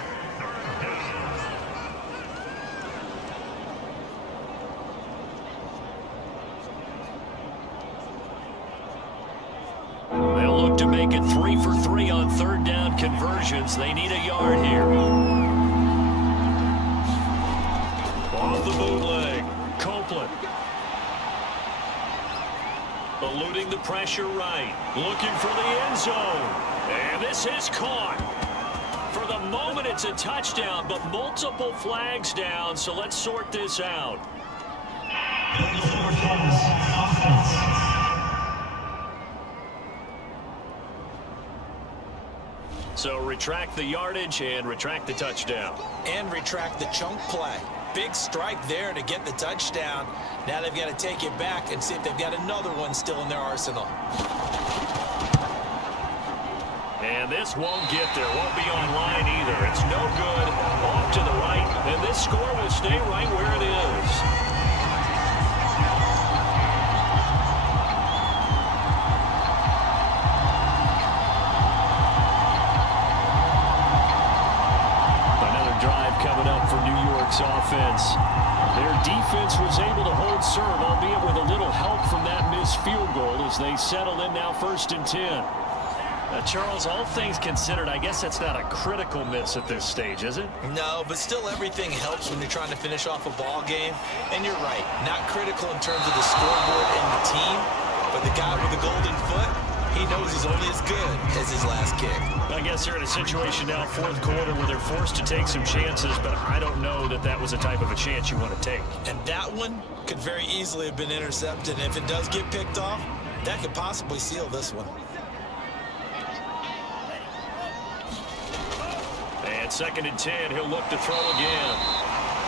They'll look to make it 3 for 3 on 3rd down conversions. They need a yard here. Off the bootleg. Copeland. Eluding the pressure right. Looking for the end zone. And this is caught. For the moment, it's a touchdown, but multiple flags down, so let's sort this out. So retract the yardage and retract the touchdown. And retract the chunk play. Big strike there to get the touchdown. Now they've got to take it back and see if they've got another one still in their arsenal. And this won't get there, won't be online either. It's no good, off to the right, and this score will stay right where it is. Another drive coming up for New York's offense. Their defense was able to hold serve, albeit with a little help from that missed field goal as they settled in now 1st and 10. Charles, all things considered, I guess that's not a critical miss at this stage, is it? No, but still everything helps when you're trying to finish off a ball game. And you're right, not critical in terms of the scoreboard and the team, but the guy with the golden foot, he knows he's only as good as his last kick. I guess they're in a situation now, 4th quarter, where they're forced to take some chances, but I don't know that that was a type of a chance you want to take. And that one could very easily have been intercepted. And if it does get picked off, that could possibly seal this one. And 2nd and 10, he'll look to throw again.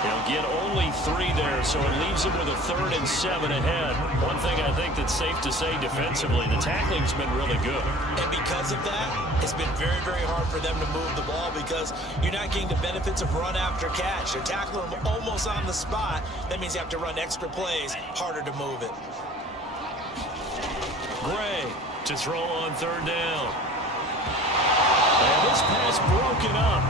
He'll get only 3 there, so it leaves him with a 3rd and 7 ahead. One thing I think that's safe to say defensively, the tackling's been really good. And because of that, it's been very, very hard for them to move the ball because you're not getting the benefits of run after catch. They're tackling them almost on the spot. That means you have to run extra plays, harder to move it. Gray to throw on 3rd down. And this pass broken up.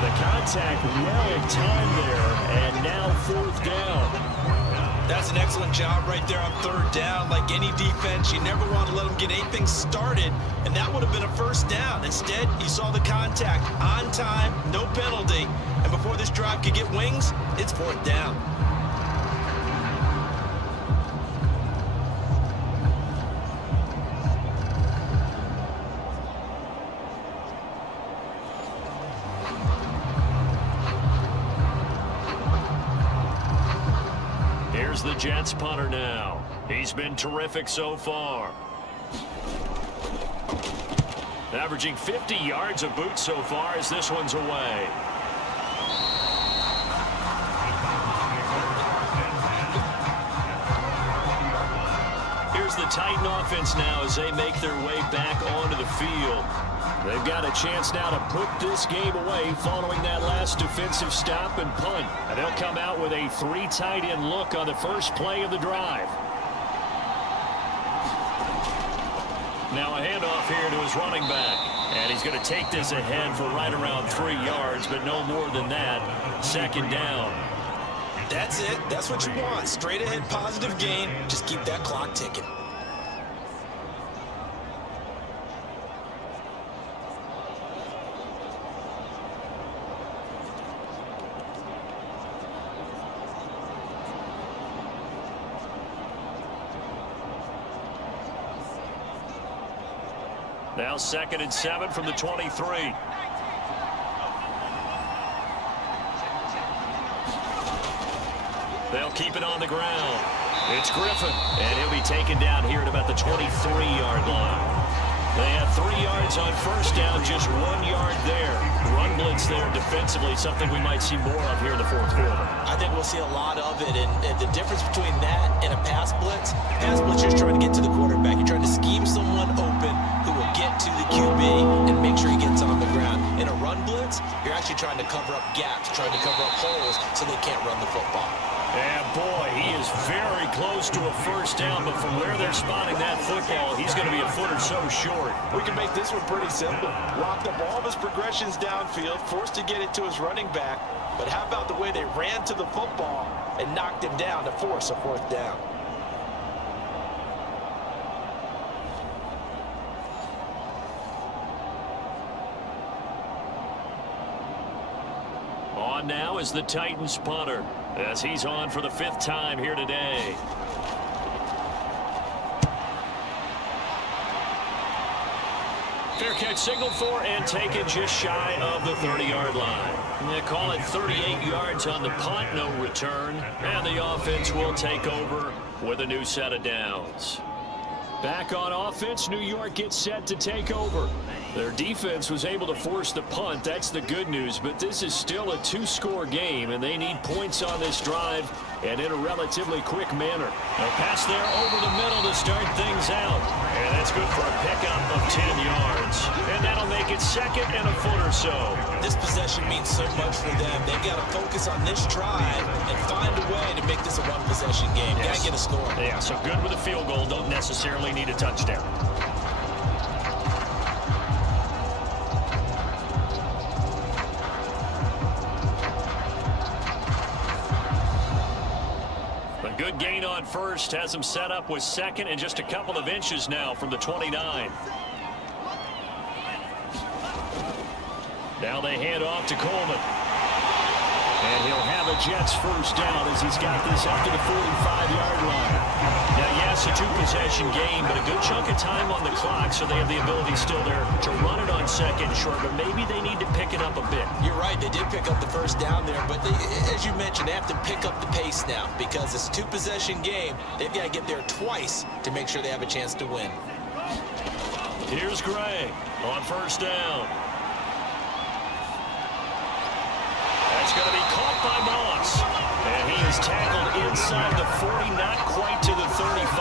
The contact well timed there, and now 4th down. That's an excellent job right there on 3rd down. Like any defense, you never want to let them get anything started, and that would have been a 1st down. Instead, you saw the contact on time, no penalty, and before this drive could get wings, it's 4th down. Here's the Jets punter now. He's been terrific so far. Averaging 50 yards a boot so far as this one's away. Here's the Titan offense now as they make their way back onto the field. They've got a chance now to put this game away following that last defensive stop and punt. And they'll come out with a 3 tight end look on the first play of the drive. Now a handoff here to his running back. And he's going to take this ahead for right around 3 yards, but no more than that. 2nd down. That's it. That's what you want. Straight ahead positive gain. Just keep that clock ticking. Now 2nd and 7 from the 23. They'll keep it on the ground. It's Griffin, and he'll be taken down here at about the 23-yard line. They had 3 yards on 1st down, just 1 yard there. Run blitz there defensively, something we might see more of here in the 4th quarter. I think we'll see a lot of it, and the difference between that and a pass blitz you're trying to get to the quarterback. You're trying to scheme someone open who will get to the QB and make sure he gets on the ground. In a run blitz, you're actually trying to cover up gaps, trying to cover up holes so they can't run the football. And boy, he is very close to a 1st down, but from where they're spotting that football, he's going to be a foot or so short. We can make this one pretty simple. Locked up all of his progressions downfield, forced to get it to his running back. But how about the way they ran to the football and knocked him down to force a 4th down? On now is the Titans punter, as he's on for the 5th time here today. Fair catch signaled for and taken just shy of the 30-yard line. They call it 38 yards on the punt, no return, and the offense will take over with a new set of downs. Back on offense, New York gets set to take over. Their defense was able to force the punt. That's the good news, but this is still a 2-score game, and they need points on this drive and in a relatively quick manner. A pass there over the middle to start things out, and that's good for a pickup of 10 yards. And that'll make it second and a foot or so. This possession means so much for them. They've got to focus on this drive and find a way to make this a one-possession game. Yes. Got to get a score. Yeah, so good with a field goal. Don't necessarily need a touchdown. A good gain on first has him set up with second and just a couple of inches now from the 29. Now they hand off to Coleman. And he'll have a Jets first down as he's got this up to the 45-yard line. Now, yes, a two-possession game, but a good chunk of time on the clock, so they have the ability still there to run it on second short, but maybe they need to pick it up a bit. You're right, they did pick up the first down there, but they, as you mentioned, they have to pick up the pace now because it's a two-possession game. They've got to get there twice to make sure they have a chance to win. Here's Gray on first down. That's going to be caught by Moss. And he is tackled inside the 40, not quite to the 35.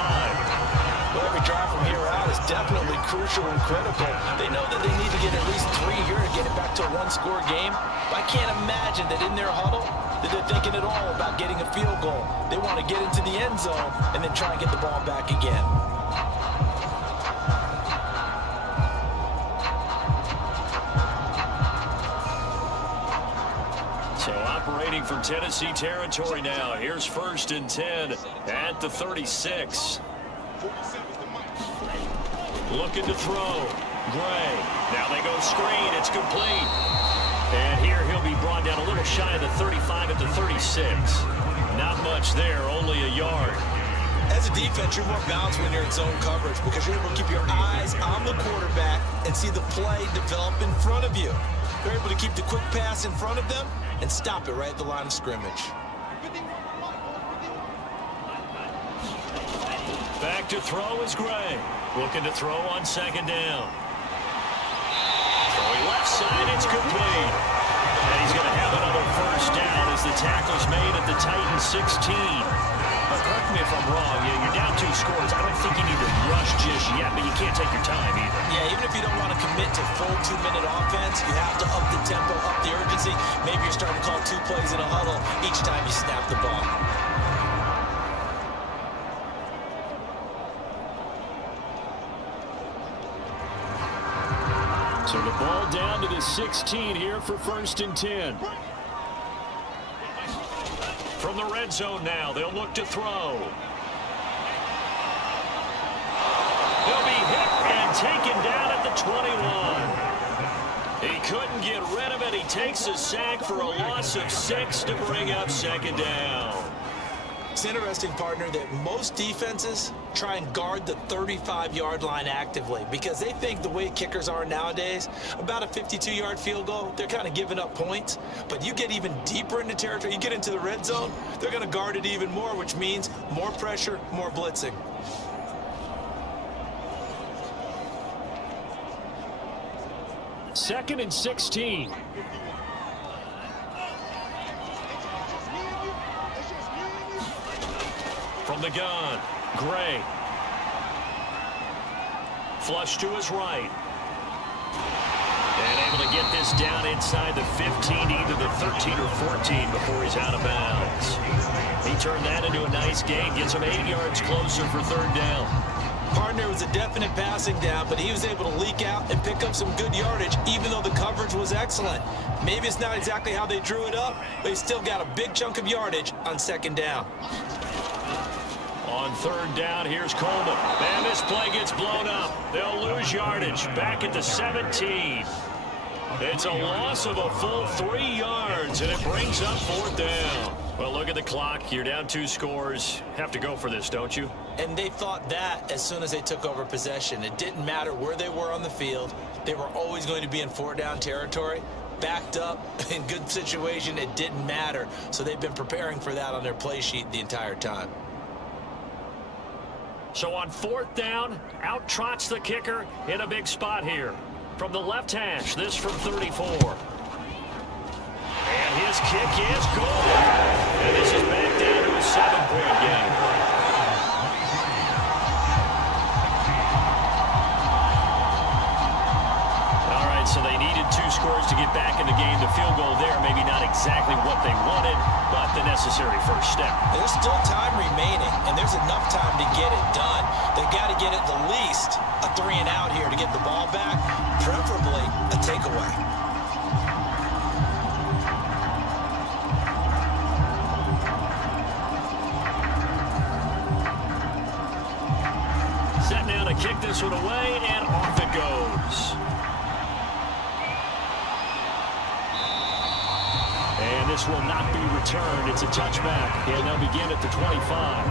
Well, every drive from here out is definitely crucial and critical. They know that they need to get at least 3 here to get it back to a one-score game. But I can't imagine that in their huddle that they're thinking at all about getting a field goal. They want to get into the end zone and then try and get the ball back again. So operating from Tennessee territory now. Here's first and 10 at the 36. Looking to throw. Gray. Now they go screen. It's complete. And here he'll be brought down a little shy of the 35 at the 36. Not much there, only a yard. As a defense, you're more balanced when you're in zone coverage because you're able to keep your eyes on the quarterback and see the play develop in front of you. They're able to keep the quick pass in front of them and stop it right at the line of scrimmage. Back to throw is Gray. Looking to throw on second down. Throwing left side, it's complete. And he's going to have another first down as the tackle's made at the Titans 16. Well, correct me if I'm wrong. Yeah, you're down 2 scores. I don't think you need to rush just yet, but you can't take your time either. Yeah, even if you don't want to commit to full 2-minute offense, you have to up the tempo, up the urgency. Maybe you're starting to call 2 plays in a huddle each time you snap the ball. So the ball down to the 16 here for first and 10. From the red zone now, they'll look to throw. He'll be hit and taken down at the 21. He couldn't get rid of it. He takes a sack for a loss of 6 to bring up second down. It's interesting, partner, that most defenses try and guard the 35-yard line actively because they think the way kickers are nowadays, about a 52-yard field goal, they're kind of giving up points. But you get even deeper into territory, you get into the red zone, they're going to guard it even more, which means more pressure, more blitzing. Second and 16. From the gun, Gray. Flush to his right. And able to get this down inside the 15, either the 13 or 14 before he's out of bounds. He turned that into a nice gain, gets him 8 yards closer for third down. Partner was a definite passing down, but he was able to leak out and pick up some good yardage, even though the coverage was excellent. Maybe it's not exactly how they drew it up, but he still got a big chunk of yardage on second down. On third down, here's Coleman. And this play gets blown up. They'll lose yardage back at the 17. It's a loss of a full 3 yards, and it brings up fourth down. Well, look at the clock. You're down 2 scores. Have to go for this, don't you? And they thought that as soon as they took over possession. It didn't matter where they were on the field. They were always going to be in 4-down territory. Backed up, in good situation, it didn't matter. So they've been preparing for that on their play sheet the entire time. So on fourth down, out trots the kicker in a big spot here. From the left hash, this from 34. And his kick is good. And this is back down to a 7-point game. All right, so to get back in the game. The field goal there, maybe not exactly what they wanted, but the necessary first step. There's still time remaining, and there's enough time to get it done. They've got to get at the least a 3-and-out here to get the ball back, preferably a takeaway. Set now to kick this one away, and off it goes. And this will not be returned. It's a touchback, and they'll begin at the 25.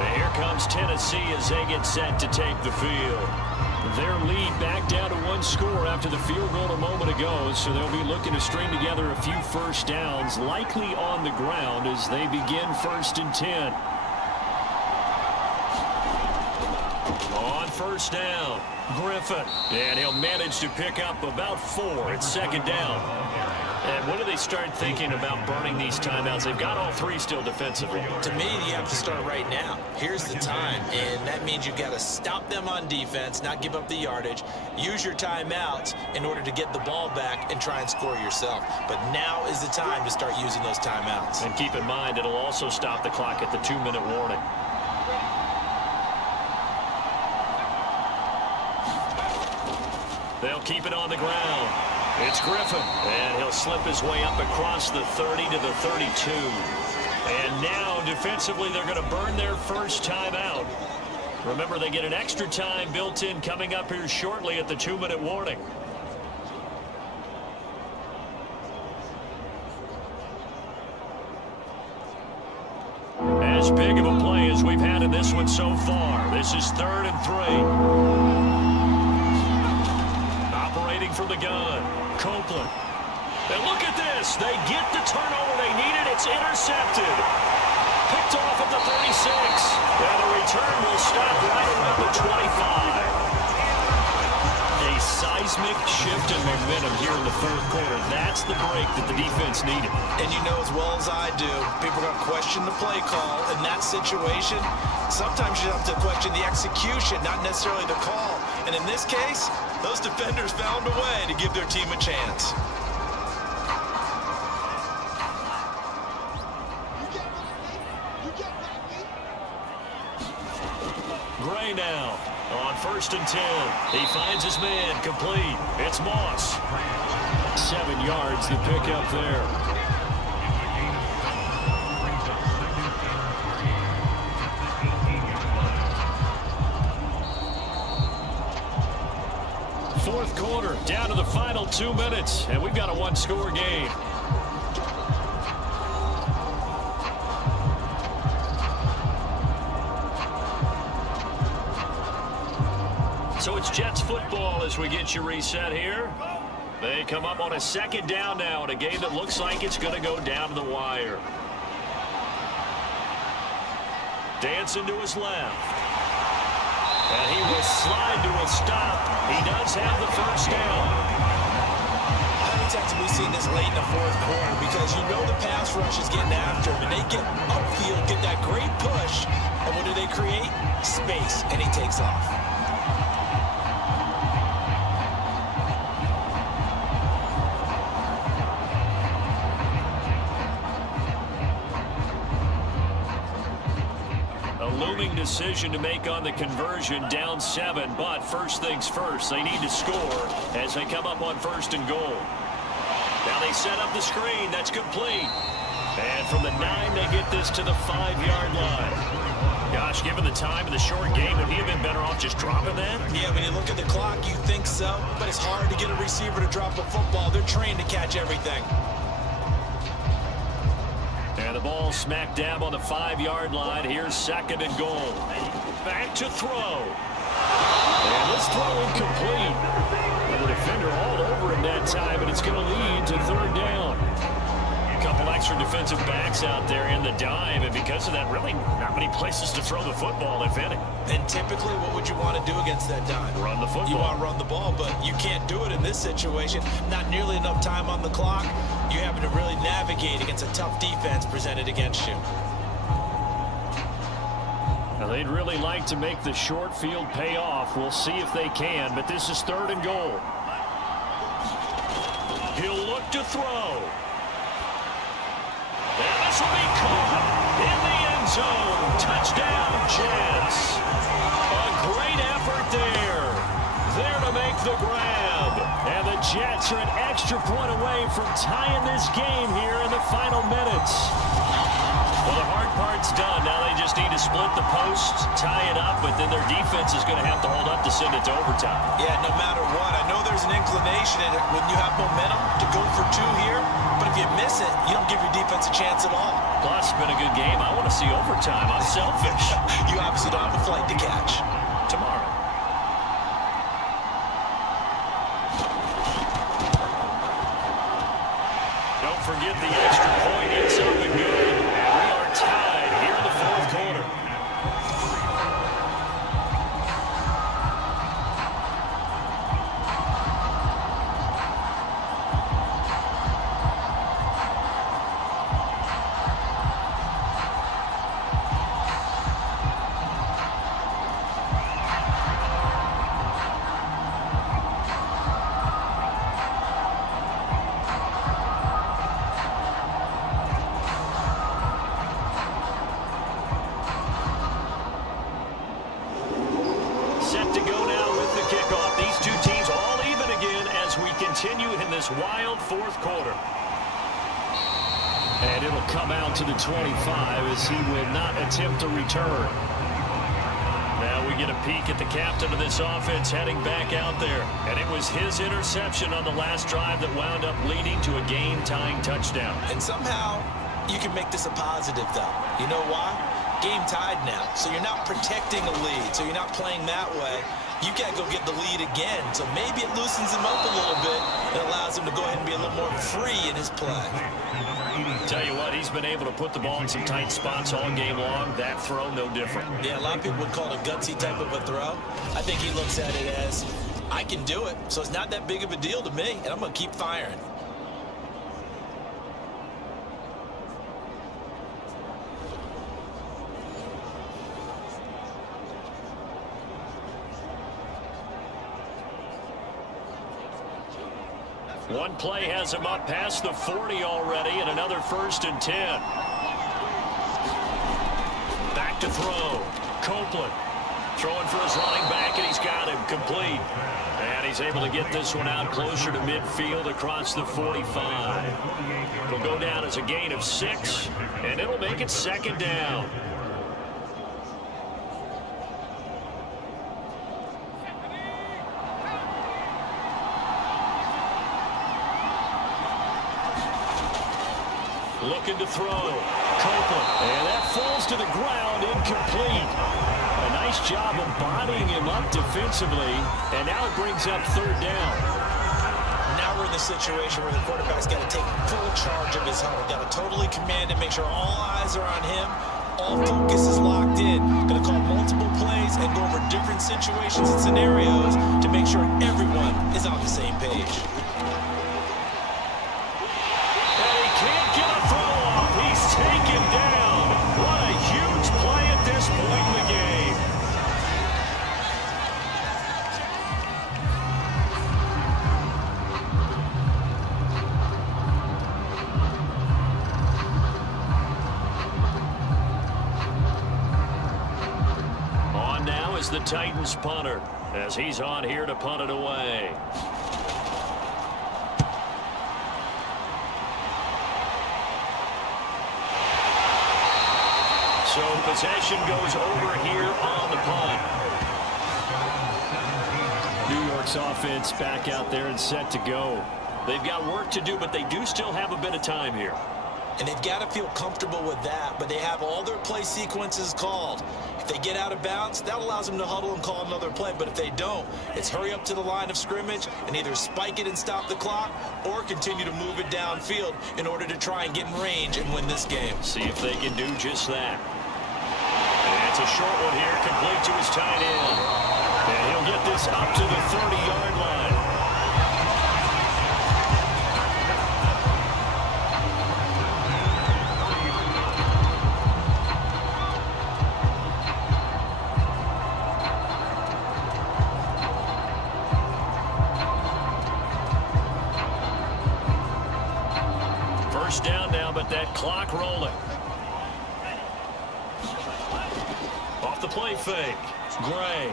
And here comes Tennessee as they get set to take the field. Their lead back down to one score after the field goal a moment ago, so they'll be looking to string together a few first downs, likely on the ground as they begin 1st and 10. On first down, Griffin, and he'll manage to pick up about 4. It's 2nd down. And when do they start thinking about burning these timeouts? They've got all 3 still defensively. To me, you have to start right now. Here's the time, and that means you've got to stop them on defense, not give up the yardage, use your timeouts in order to get the ball back and try and score yourself. But now is the time to start using those timeouts. And keep in mind, it'll also stop the clock at the 2-minute warning. They'll keep it on the ground. It's Griffin, and he'll slip his way up across the 30 to the 32. And now, defensively, they're going to burn their first timeout. Remember, they get an extra time built in coming up here shortly at the 2-minute warning. As big of a play as we've had in this one so far. This is 3rd and 3. From the gun, Copeland. And look at this. They get the turnover they needed. It's intercepted. Picked off at the 36. And the return will stop right around the 25. A seismic shift in momentum here in the 4th quarter. That's the break that the defense needed. And you know as well as I do, people are going to question the play call in that situation. Sometimes you have to question the execution, not necessarily the call. And in this case, those defenders found a way to give their team a chance. Gray now on 1st and 10. He finds his man complete. It's Moss. 7 yards the pickup there. Fourth quarter, down to the final 2 minutes, and we've got a 1-score game. So it's Jets football as we get you reset here. They come up on a 2nd down now in a game that looks like it's going to go down to the wire. Dancing to his left. And he will slide to a stop. He does have the first down. How many times have we seen this late in the 4th quarter? Because you know the pass rush is getting after him, and they get upfield, get that great push, and what do they create? Space, and he takes off. Decision to make on the conversion, down 7, but first things first, they need to score as they come up on 1st and goal. Now they set up the screen. That's complete. And from the 9, they get this to the 5-yard line. Gosh, given the time of the short game, would he have been better off just dropping that? Yeah, when you look at the clock, you think so, but it's hard to get a receiver to drop a football. They're trained to catch everything. And the ball smack dab on the 5-yard line. Here's 2nd and goal. Back to throw. And this throw incomplete. And the defender all over him that time, and it's going to lead to 3rd down. A couple extra defensive backs out there in the dime, and because of that, really not many places to throw the football, if any. And typically, what would you want to do against that dime? Run the football. You want to run the ball, but you can't do it in this situation. Not nearly enough time on the clock. You're having to really navigate against a tough defense presented against you. Now, they'd really like to make the short field pay off. We'll see if they can, but this is 3rd and goal. He'll look to throw. And this will be caught in the end zone. Touchdown, Jets. A great effort there. There to make the grab. And the Jets are an extra point away from tying this game here in the final minutes. Well, the hard part's done. Now they just need to split the posts, tie it up, but then their defense is going to have to hold up to send it to overtime. Yeah, no matter what. I know there's an inclination in it when you have momentum to go for two here, but if you miss it, you don't give your defense a chance at all. Plus, it's been a good game. I want to see overtime. I'm selfish. You obviously don't have a flight to catch. Tomorrow. Don't forget the extra point. It's up and good. And we are tied here in the fourth quarter. Set to go now with the kickoff. These two teams all even again as we continue in this wild fourth quarter. And it'll come out to the 25 as he will not attempt a return. Now we get a peek at the captain of this offense heading back out there. And it was his interception on the last drive that wound up leading to a game-tying touchdown. And somehow you can make this a positive, though. You know why? Game tied now, so you're not protecting a lead, so you're not playing that way. You got to go get the lead again, so maybe it loosens him up a little bit and allows him to go ahead and be a little more free in his play. Tell you what, he's been able to put the ball in some tight spots all game long. That throw, no different. Yeah, a lot of people would call it a gutsy type of a throw. I think he looks at it as, I can do it, so it's not that big of a deal to me, and I'm going to keep firing. One play has him up past the 40 already, and another 1st and 10. Back to throw. Copeland throwing for his running back, and he's got him complete. And he's able to get this one out closer to midfield across the 45. It'll go down as a gain of 6, and it'll make it 2nd down. Looking to throw. Copeland. And that falls to the ground, incomplete. A nice job of bodying him up defensively. And now it brings up 3rd down. Now we're in the situation where the quarterback's got to take full charge of his huddle. Got to totally command and make sure all eyes are on him. All focus is locked in. Going to call multiple plays and go over different situations and scenarios to make sure everyone is on the same page. Taken down. What a huge play at this point in the game. On now is the Titans punter as he's on here to punt it away. So possession goes over here on the punt. New York's offense back out there and set to go. They've got work to do, but they do still have a bit of time here. And they've got to feel comfortable with that, but they have all their play sequences called. If they get out of bounds, that allows them to huddle and call another play. But if they don't, it's hurry up to the line of scrimmage and either spike it and stop the clock or continue to move it downfield in order to try and get in range and win this game. See if they can do just that. And it's a short one here, complete to his tight end. And he'll get this up to the 30-yard line. first down now, but that clock rolling. Off the play fake. Gray.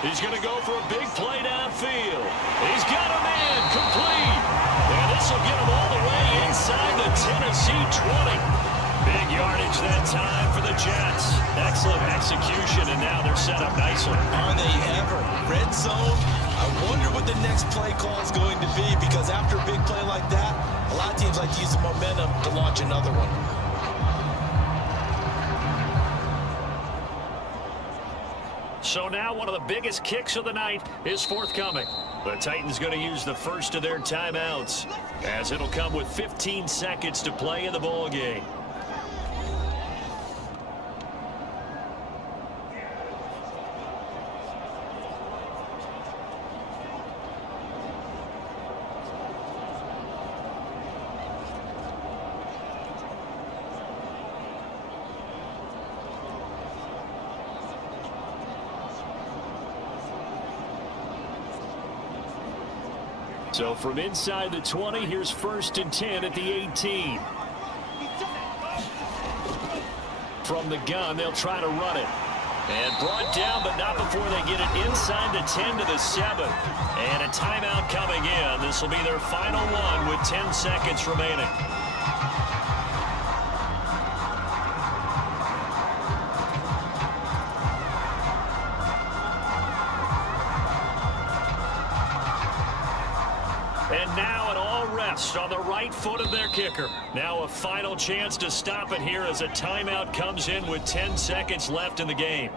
He's going to go for a big play downfield. He's got him in. Complete. And this will get him all the way inside the Tennessee 20. Big yardage that time for the Jets. Excellent execution, and now they're set up nicely. Are they ever? Red zone? I wonder what the next play call is going to be, because after a big play like that, a lot of teams like to use the momentum to launch another one. So now one of the biggest kicks of the night is forthcoming. The Titans going to use the first of their timeouts, as it'll come with 15 seconds to play in the ball game. So from inside the 20, here's 1st and 10 at the 18. From the gun, they'll try to run it. And brought down, but not before they get it inside the 10 to the 7. And a timeout coming in. This will be their final one with 10 seconds remaining. And now it all rests on the right foot of their kicker. Now a final chance to stop it here as a timeout comes in with 10 seconds left in the game.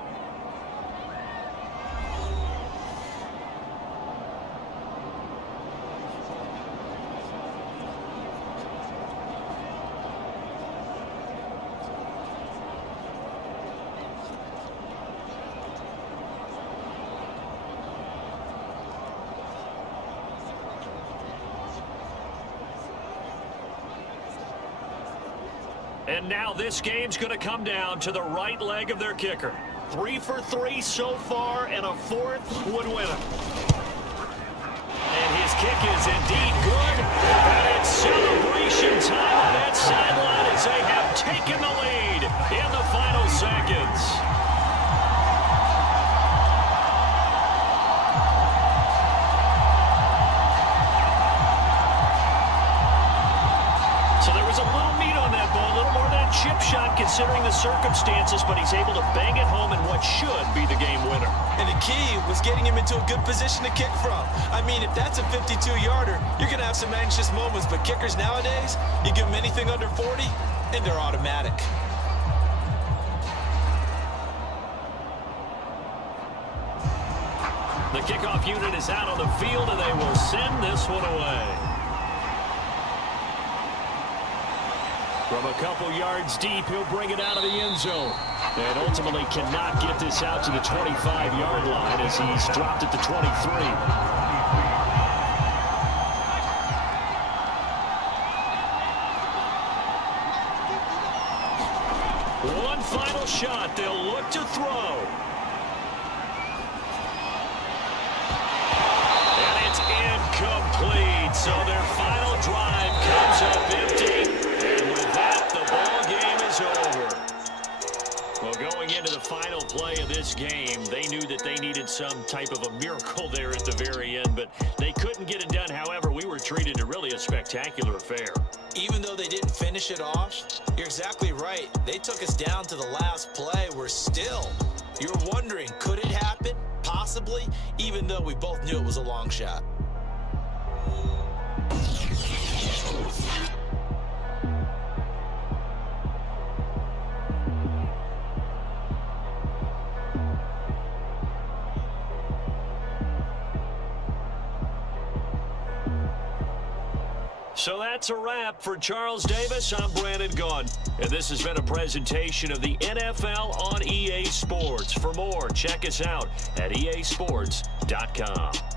And now this game's going to come down to the right leg of their kicker. 3 for 3 so far, and a 4th would win it. And his kick is indeed good. And it's celebration time on that sideline as they have taken the lead in the final seconds. So there was a little meat on that ball, a little more than a chip shot considering the circumstances, but he's able to bang it home in what should be the game winner. And the key was getting him into a good position to kick from. I mean, if that's a 52-yarder, you're going to have some anxious moments, but kickers nowadays, you give them anything under 40, and they're automatic. The kickoff unit is out on the field, and they will send this one away. From a couple yards deep, he'll bring it out of the end zone. And ultimately cannot get this out to the 25-yard line as he's dropped at the 23. One final shot. They'll look to throw. And it's incomplete. So their final drive comes up empty. And with that, the ball game is over. Well, going into the final play of this game, they knew that they needed some type of a miracle there at the very end, but they couldn't get it done. However, we were treated to really a spectacular affair. Even though they didn't finish it off, you're exactly right. They took us down to the last play. We're still, you're wondering, could it happen? Possibly, even though we both knew it was a long shot. So that's a wrap for Charles Davis. I'm Brandon Gunn, and this has been a presentation of the NFL on EA Sports. For more, check us out at easports.com.